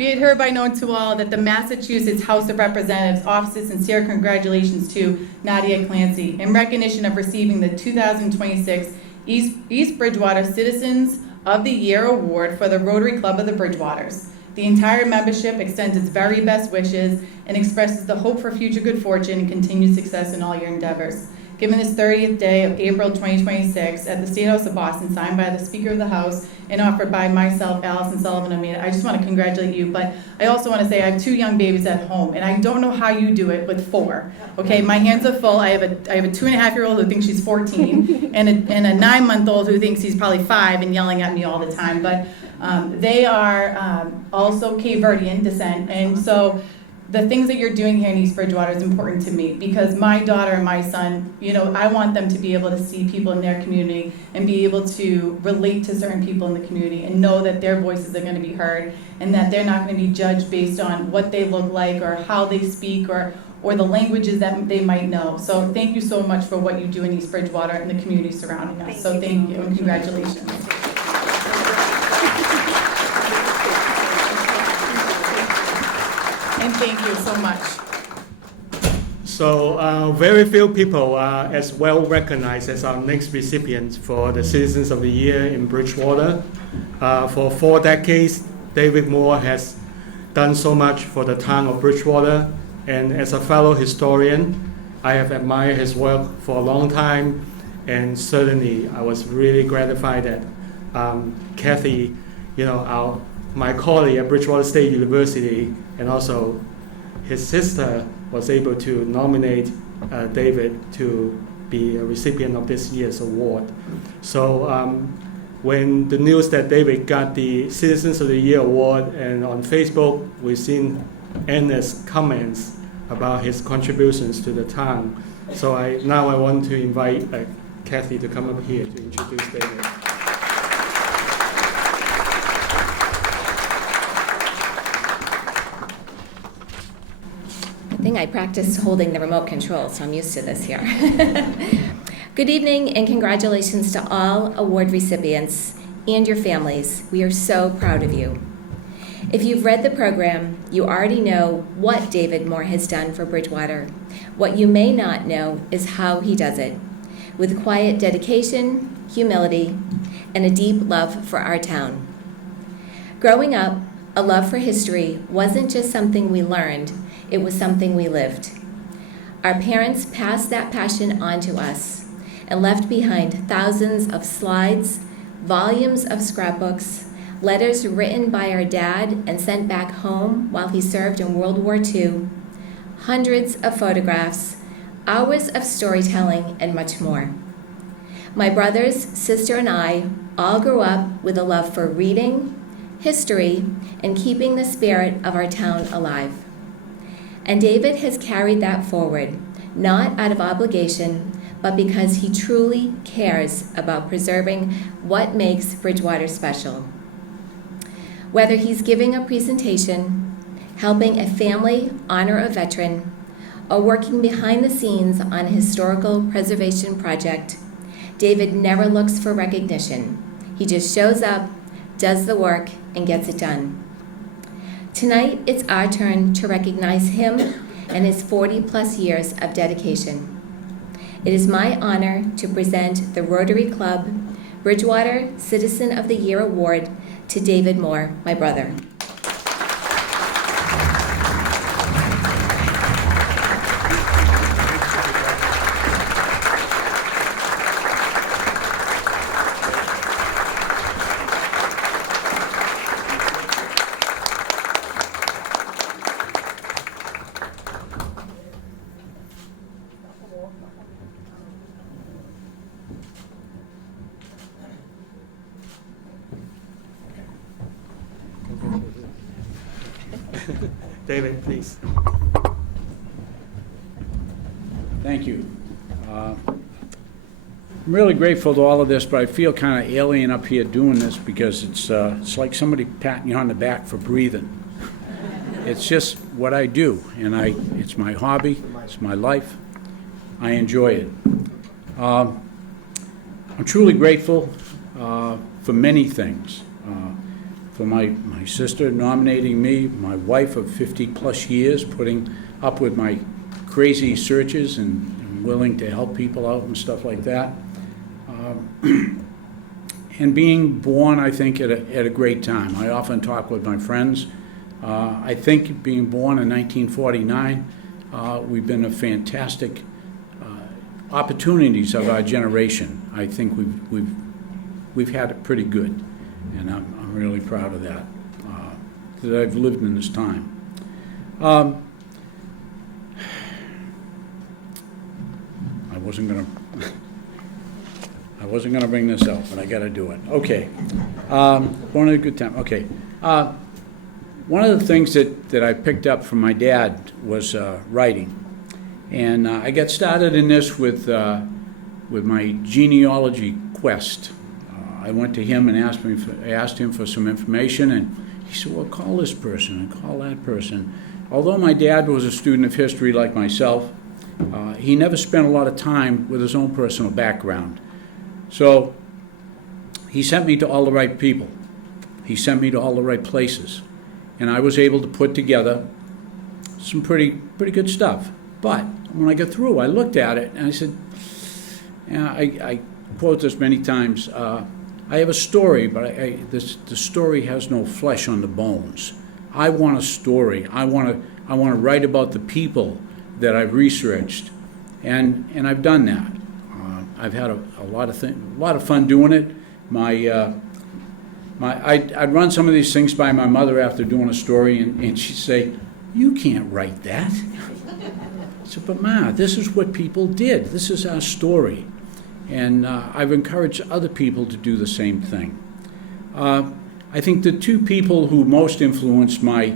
Be it hereby known to all that the Massachusetts House of Representatives offers sincere congratulations to Nadia Clancy in recognition of receiving the 2026 East Bridgewater Citizens of the Year Award for the Rotary Club of the Bridgewaters. The entire membership extends its very best wishes and expresses the hope for future good fortune and continued success in all your endeavors. Given this 30th day of April 2026 at the State House of Boston, signed by the Speaker of the House and offered by myself, Allison Sullivan Amina, I just want to congratulate you, but I also want to say I have 2 young babies at home, and I don't know how you do it with 4. Okay, my hands are full. I have a 2.5-year-old who thinks she's 14, and a 9-month-old who thinks he's probably 5 and yelling at me all the time. But they are also Cape Verdean descent, and so the things that you're doing here in East Bridgewater is important to me because my daughter and my son, I want them to be able to see people in their community and be able to relate to certain people in the community and know that their voices are going to be heard and that they're not going to be judged based on what they look like or how they speak or the languages that they might know. So thank you so much for what you do in East Bridgewater and the community surrounding us. So thank you and congratulations. And thank you so much. So very few people are as well recognized as our next recipient for the Citizens of the Year in Bridgewater. For 4 decades, David Moore has done so much for the town of Bridgewater, and as a fellow historian, I have admired his work for a long time, and certainly I was really gratified that Kathy, my colleague at Bridgewater State University, and also his sister was able to nominate David to be a recipient of this year's award. So when the news that David got the Citizens of the Year award, and on Facebook we've seen endless comments about his contributions to the town. So now I want to invite Kathy to come up here to introduce David. I think I practiced holding the remote control, so I'm used to this here. Good evening and congratulations to all award recipients and your families. We are so proud of you. If you've read the program, you already know what David Moore has done for Bridgewater. What you may not know is how he does it, with quiet dedication, humility, and a deep love for our town. Growing up, a love for history wasn't just something we learned, it was something we lived. Our parents passed that passion on to us and left behind thousands of slides, volumes of scrapbooks, letters written by our dad and sent back home while he served in World War II, hundreds of photographs, hours of storytelling, and much more. My brothers, sister, and I all grew up with a love for reading, history, and keeping the spirit of our town alive. And David has carried that forward, not out of obligation, but because he truly cares about preserving what makes Bridgewater special. Whether he's giving a presentation, helping a family honor a veteran, or working behind the scenes on a historical preservation project, David never looks for recognition. He just shows up, does the work, and gets it done. Tonight, it's our turn to recognize him and his 40-plus years of dedication. It is my honor to present the Rotary Club Bridgewater Citizen of the Year Award to David Moore, my brother. David, please. Thank you. I'm really grateful to all of this, but I feel kind of alien up here doing this because it's like somebody patting you on the back for breathing. It's just what I do, and it's my hobby, it's my life. I enjoy it. I'm truly grateful for many things. for my sister nominating me, my wife of 50-plus years, putting up with my crazy searches and willing to help people out and stuff like that. And being born, I think, at a great time. I often talk with my friends. I think being born in 1949, we've been a fantastic opportunities of our generation. I think we've had it pretty good, and I'm really proud of that, that I've lived in this time. I wasn't gonna bring this up, but I gotta do it. Okay, one of a good time. Okay, one of the things that I picked up from my dad was writing, and I got started in this with my genealogy quest. I went to him and asked him for some information, and he said, "Well, call this person and call that person." Although my dad was a student of history like myself, he never spent a lot of time with his own personal background. So he sent me to all the right people. He sent me to all the right places. And I was able to put together some pretty good stuff. But when I got through, I looked at it and I said, I quote this many times, I have a story, but the story has no flesh on the bones. I want a story. I want to write about the people that I've researched, and I've done that. I've had a lot of fun doing it. I'd run some of these things by my mother after doing a story, and she'd say, "You can't write that." I said, "But Ma, this is what people did. This is our story." And I've encouraged other people to do the same thing. I think the two people who most influenced my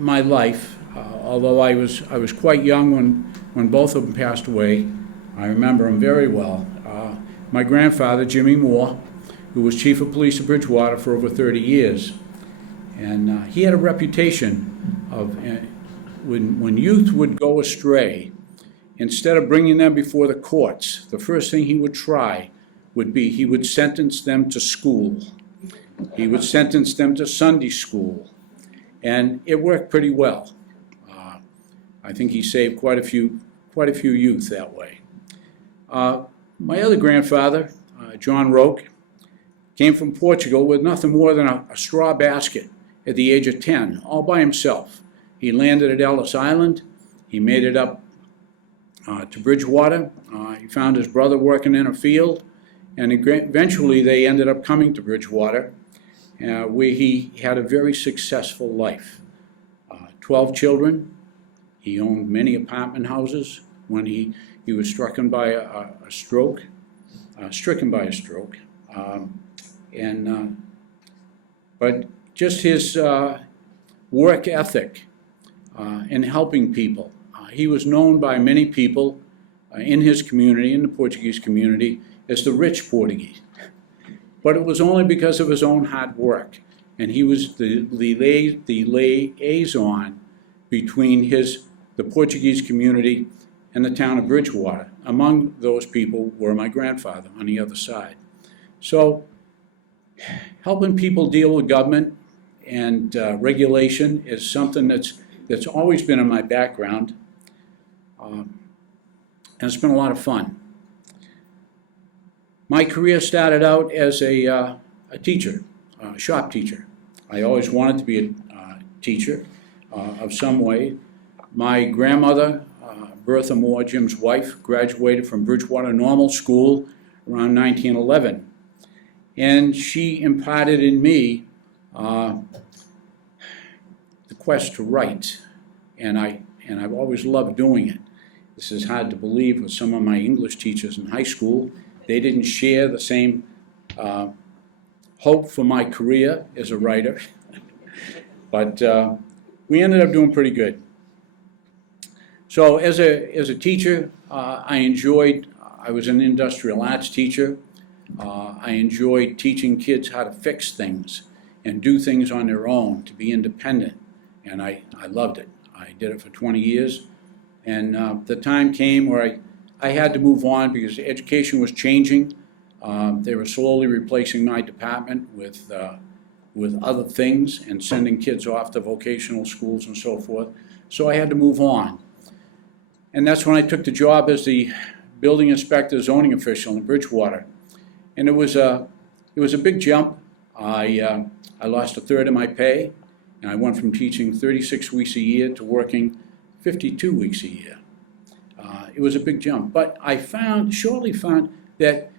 life, although I was quite young when both of them passed away, I remember them very well. My grandfather, Jimmy Moore, who was chief of police of Bridgewater for over 30 years. And he had a reputation of, when youth would go astray, instead of bringing them before the courts, the first thing he would try would be he would sentence them to school. He would sentence them to Sunday school. And it worked pretty well. I think he saved quite a few youth that way. My other grandfather, John Roque, came from Portugal with nothing more than a straw basket at the age of 10, all by himself. He landed at Ellis Island. He made it up to Bridgewater. He found his brother working in a field, and eventually they ended up coming to Bridgewater, where he had a very successful life. 12 children. He owned many apartment houses. When he was stricken by a stroke. But just his work ethic in helping people. He was known by many people in his community, in the Portuguese community, as the rich Portuguese. But it was only because of his own hard work. And he was the liaison between the Portuguese community and the town of Bridgewater. Among those people were my grandfather on the other side. So helping people deal with government and regulation is something that's always been in my background. And it's been a lot of fun. My career started out as a teacher, a shop teacher. I always wanted to be a teacher of some way. My grandmother, Bertha Moore, Jim's wife, graduated from Bridgewater Normal School around 1911. And she imparted in me the quest to write. And I've always loved doing it. This is hard to believe with some of my English teachers in high school. They didn't share the same hope for my career as a writer. But we ended up doing pretty good. So as a teacher, I was an industrial arts teacher. I enjoyed teaching kids how to fix things and do things on their own, to be independent. And I loved it. I did it for 20 years. And the time came where I had to move on because education was changing. They were slowly replacing my department with with other things and sending kids off to vocational schools and so forth. So I had to move on. And that's when I took the job as the building inspector zoning official in Bridgewater. And it was a big jump. I lost a third of my pay, and I went from teaching 36 weeks a year to working 52 weeks a year. It was a big jump, but I shortly found that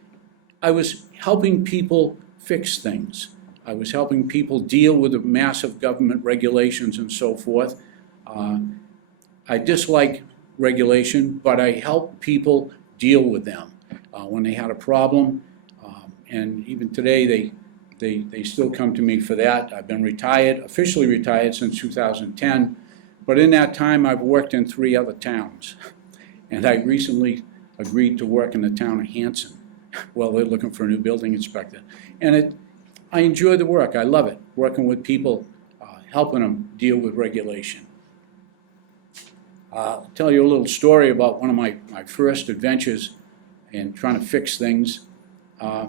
I was helping people fix things. I was helping people deal with the massive government regulations and so forth. I dislike regulation, but I help people deal with them when they had a problem. And even today, they still come to me for that. I've been officially retired since 2010, but in that time, I've worked in 3 other towns. And I recently agreed to work in the town of Hanson. Well, they're looking for a new building inspector. And I enjoy the work. I love it, working with people, helping them deal with regulation. I'll tell you a little story about one of my first adventures in trying to fix things. I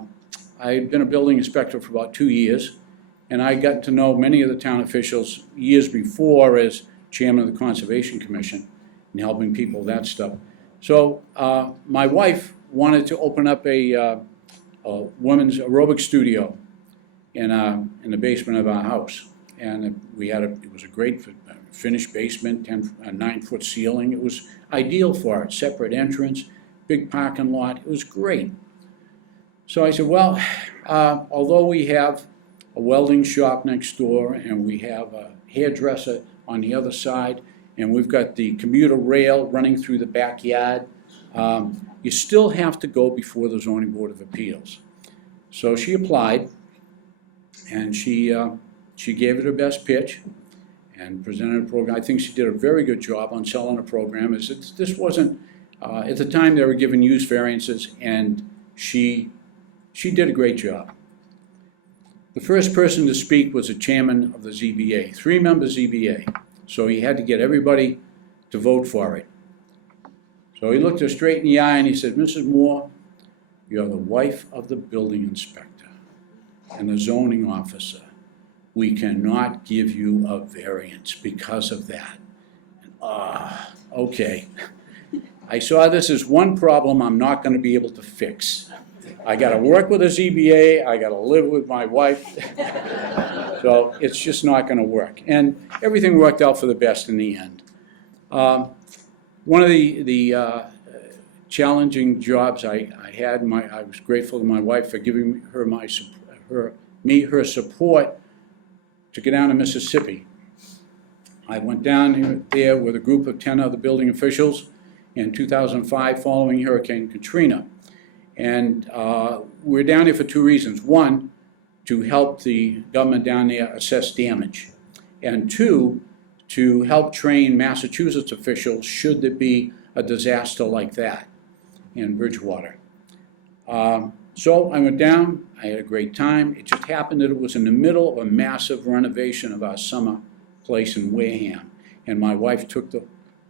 had been a building inspector for about 2 years, and I got to know many of the town officials years before as chairman of the Conservation Commission and helping people with that stuff. So my wife wanted to open up a women's aerobic studio in the basement of our house, and it was a great finished basement, 9-foot ceiling. It was ideal for it. Separate entrance, big parking lot. It was great. So I said, well, although we have a welding shop next door and we have a hairdresser on the other side, and we've got the commuter rail running through the backyard, you still have to go before the Zoning Board of Appeals. So she applied, and she gave it her best pitch and presented a program. I think she did a very good job on selling a program. This wasn't, at the time they were giving use variances, and she did a great job. The first person to speak was the chairman of the ZBA, 3-member ZBA. So he had to get everybody to vote for it. So he looked her straight in the eye and he said, Mrs. Moore, you're the wife of the building inspector and the zoning officer. We cannot give you a variance because of that. Okay. I saw this as one problem I'm not going to be able to fix. I got to work with a ZBA, I got to live with my wife, so it's just not going to work. And everything worked out for the best in the end. One of the challenging jobs I had, I was grateful to my wife for giving her her support to get down to Mississippi. I went down there with a group of 10 other building officials in 2005 following Hurricane Katrina. And we're down there for 2 reasons. 1, to help the government down there assess damage. And 2, to help train Massachusetts officials should there be a disaster like that in Bridgewater. So I went down, I had a great time. It just happened that it was in the middle of a massive renovation of our summer place in Wareham. And my wife took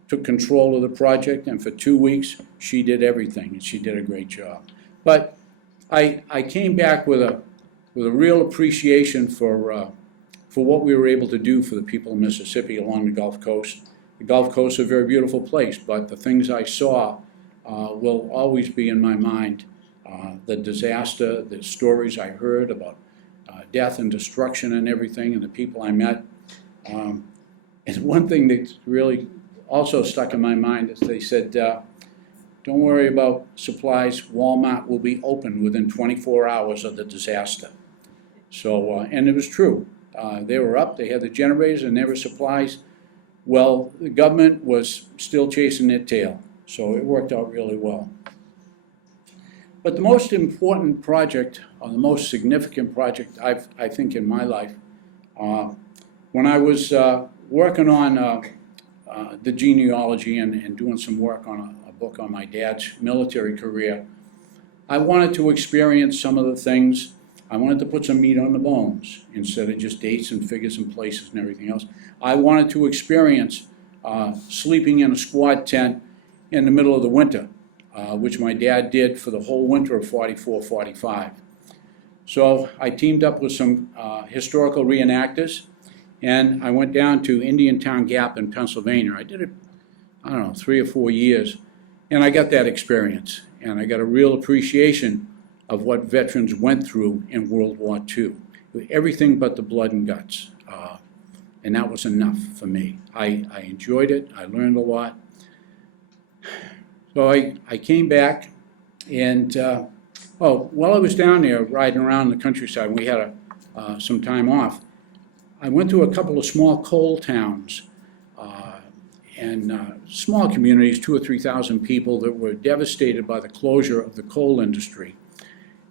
control of the project, and for 2 weeks she did everything, and she did a great job. But I came back with a real appreciation for what we were able to do for the people of Mississippi along the Gulf Coast. The Gulf Coast is a very beautiful place, but the things I saw will always be in my mind. The disaster, the stories I heard about death and destruction and everything, and the people I met. And one thing that's really also stuck in my mind is they said, don't worry about supplies, Walmart will be open within 24 hours of the disaster. So, and it was true. They were up, they had the generators and there were supplies. Well, the government was still chasing their tail, so it worked out really well. But the most important project, or the most significant project I think in my life, when I was working on the genealogy and doing some work on a book on my dad's military career, I wanted to experience some of the things. I wanted to put some meat on the bones instead of just dates and figures and places and everything else. I wanted to experience sleeping in a squad tent in the middle of the winter, which my dad did for the whole winter of 44, 45. So I teamed up with some historical reenactors, and I went down to Indiantown Gap in Pennsylvania. I did it, I don't know, 3 or 4 years, and I got that experience, and I got a real appreciation of what veterans went through in World War II. Everything but the blood and guts, and that was enough for me. I enjoyed it. I learned a lot. So I came back, and while I was down there riding around the countryside, we had some time off, I went to a couple of small coal towns and small communities, 2,000 or 3,000 people that were devastated by the closure of the coal industry.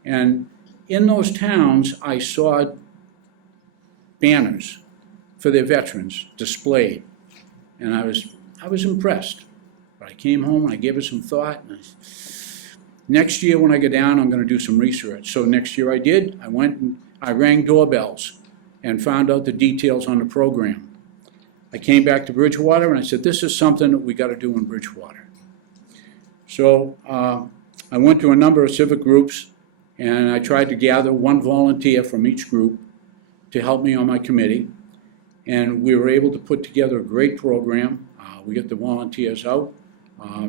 And in those towns, I saw banners for their veterans displayed, and I was impressed. But I came home and I gave it some thought. And next year when I go down, I'm going to do some research. So next year I did. I went and I rang doorbells and found out the details on the program. I came back to Bridgewater and I said, this is something that we got to do in Bridgewater. So I went to a number of civic groups, and I tried to gather one volunteer from each group to help me on my committee. And we were able to put together a great program. We got the volunteers out.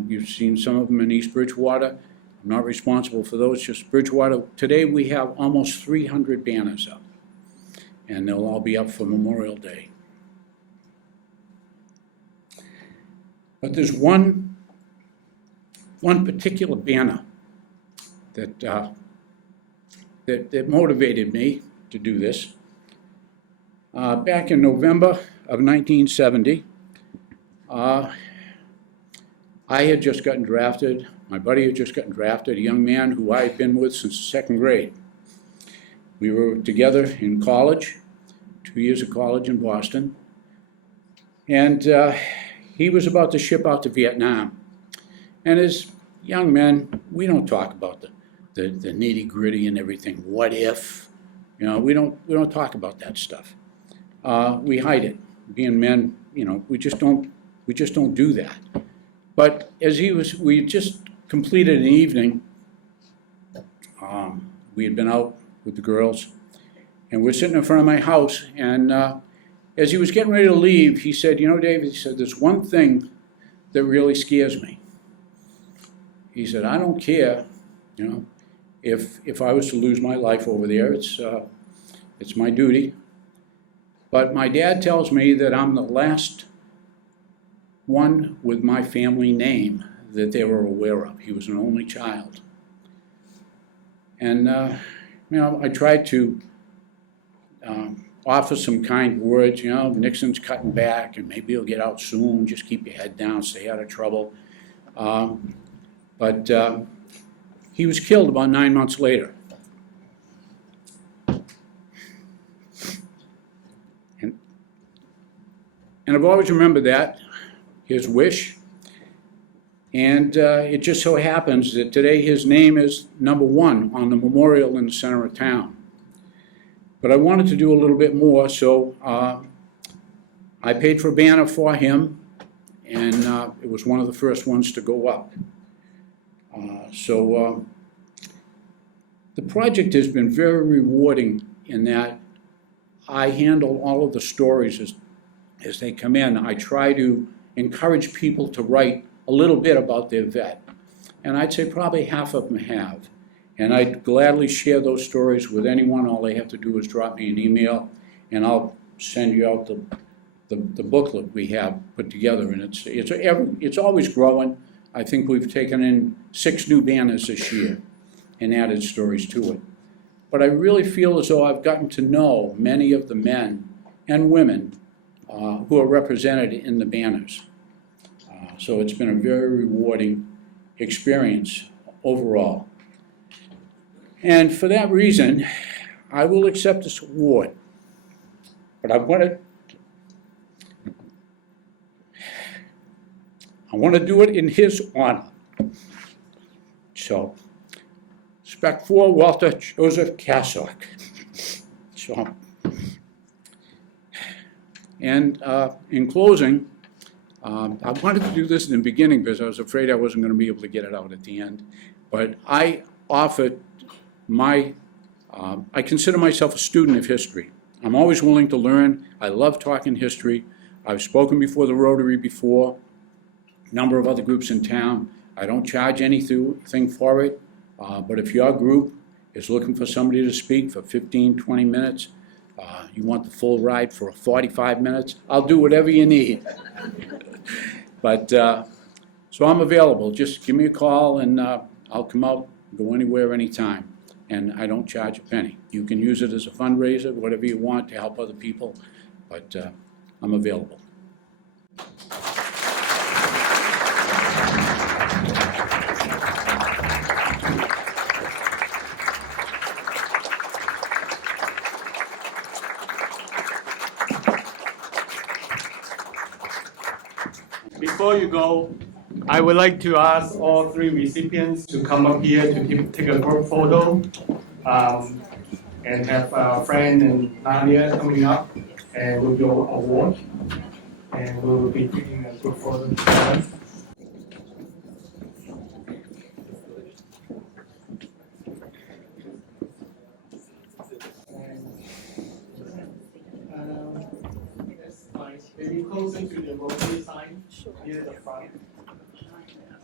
You've seen some of them in East Bridgewater. I'm not responsible for those, just Bridgewater. Today we have almost 300 banners up, and they'll all be up for Memorial Day. But there's one particular banner that motivated me to do this. Back in November of 1970, I had just gotten drafted. My buddy had just gotten drafted, a young man who I had been with since the 2nd grade. We were together in college, 2 years of college in Boston, and he was about to ship out to Vietnam. And as young men, we don't talk about the nitty-gritty and everything. What if? You know, we don't talk about that stuff. We hide it. Being men, you know, we just don't do that. But as we had just completed an evening. We had been out with the girls, and we're sitting in front of my house, and as he was getting ready to leave, he said, you know, Dave, he said, there's one thing that really scares me. He said, I don't care, you know, if I was to lose my life over there, it's my duty. But my dad tells me that I'm the last one with my family name that they were aware of. He was an only child. And, you know, I tried to offer some kind words, you know, Nixon's cutting back and maybe he'll get out soon, just keep your head down, stay out of trouble. But he was killed about 9 months later. And I've always remembered that, his wish. And it just so happens that today his name is #1 on the memorial in the center of town. But I wanted to do a little bit more, so I paid for a banner for him, and it was one of the first ones to go up. The project has been very rewarding in that I handle all of the stories as they come in. I try to encourage people to write a little bit about their vet, and I'd say probably half of them have. And I'd gladly share those stories with anyone. All they have to do is drop me an email, and I'll send you out the booklet we have put together. And it's always growing. I think we've taken in 6 new banners this year and added stories to it. But I really feel as though I've gotten to know many of the men and women who are represented in the banners. So it's been a very rewarding experience overall. And for that reason, I will accept this award. But I want to do it in his honor. So, Spec 4, Walter Joseph Cassock. So, and in closing, I wanted to do this in the beginning because I was afraid I wasn't going to be able to get it out at the end. But I offered my I consider myself a student of history. I'm always willing to learn. I love talking history. I've spoken before the Rotary before, a number of other groups in town. I don't charge anything for it, but if your group is looking for somebody to speak for 15, 20 minutes, you want the full ride for 45 minutes, I'll do whatever you need. But, so I'm available. Just give me a call and I'll come out, go anywhere, anytime. And I don't charge a penny. You can use it as a fundraiser, whatever you want to help other people, but I'm available. Before you go, I would like to ask all three recipients to come up here to take a group photo, and have Fran and Nadia coming up and with your award, and we will be taking a group photo together. Maybe closer to the Rotary sign, near the front.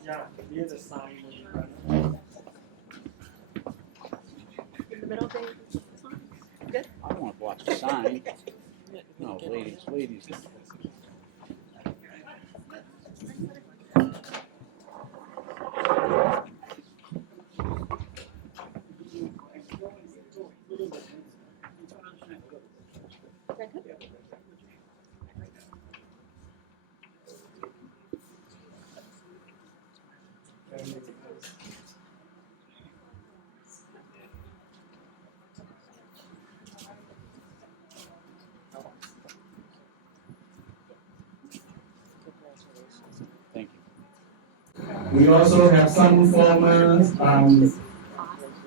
Yeah, near the sign. In the middle, Dave. Good? I don't want to block the sign. No, ladies. Thank you. We also have some former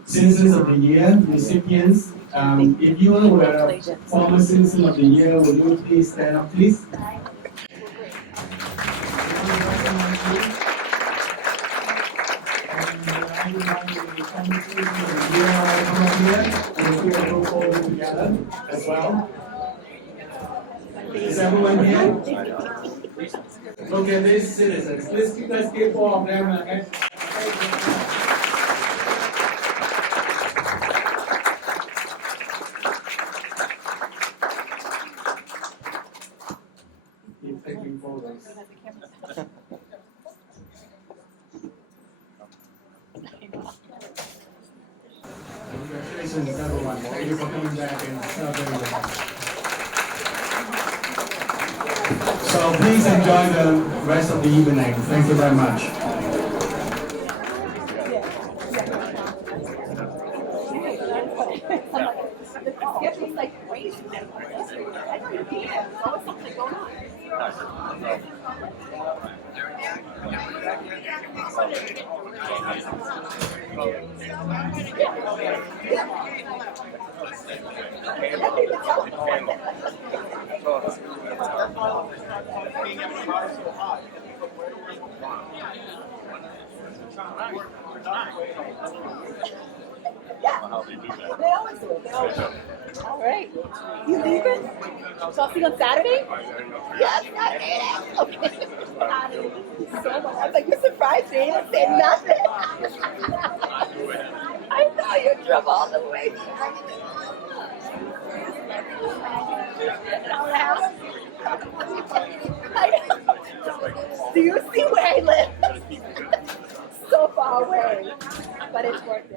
Citizens of the Year recipients. If you were a former Citizen of the Year, would you please stand up, please? Together as well. Is everyone here? Okay, these citizens. Let's give all of them a hand. Keep taking photos. Congratulations, everyone. Thank you for coming back and celebrating with us. So please enjoy the rest of the evening. Thank you very much. They always do. All right. You leaving? So I'll see you on Saturday? Yes, Saturday. Okay. So much. I was like, you're surprised me. You didn't say nothing. I know you drove all the way. An hour and a half? Do you see where I live? So far away. But it's worth it.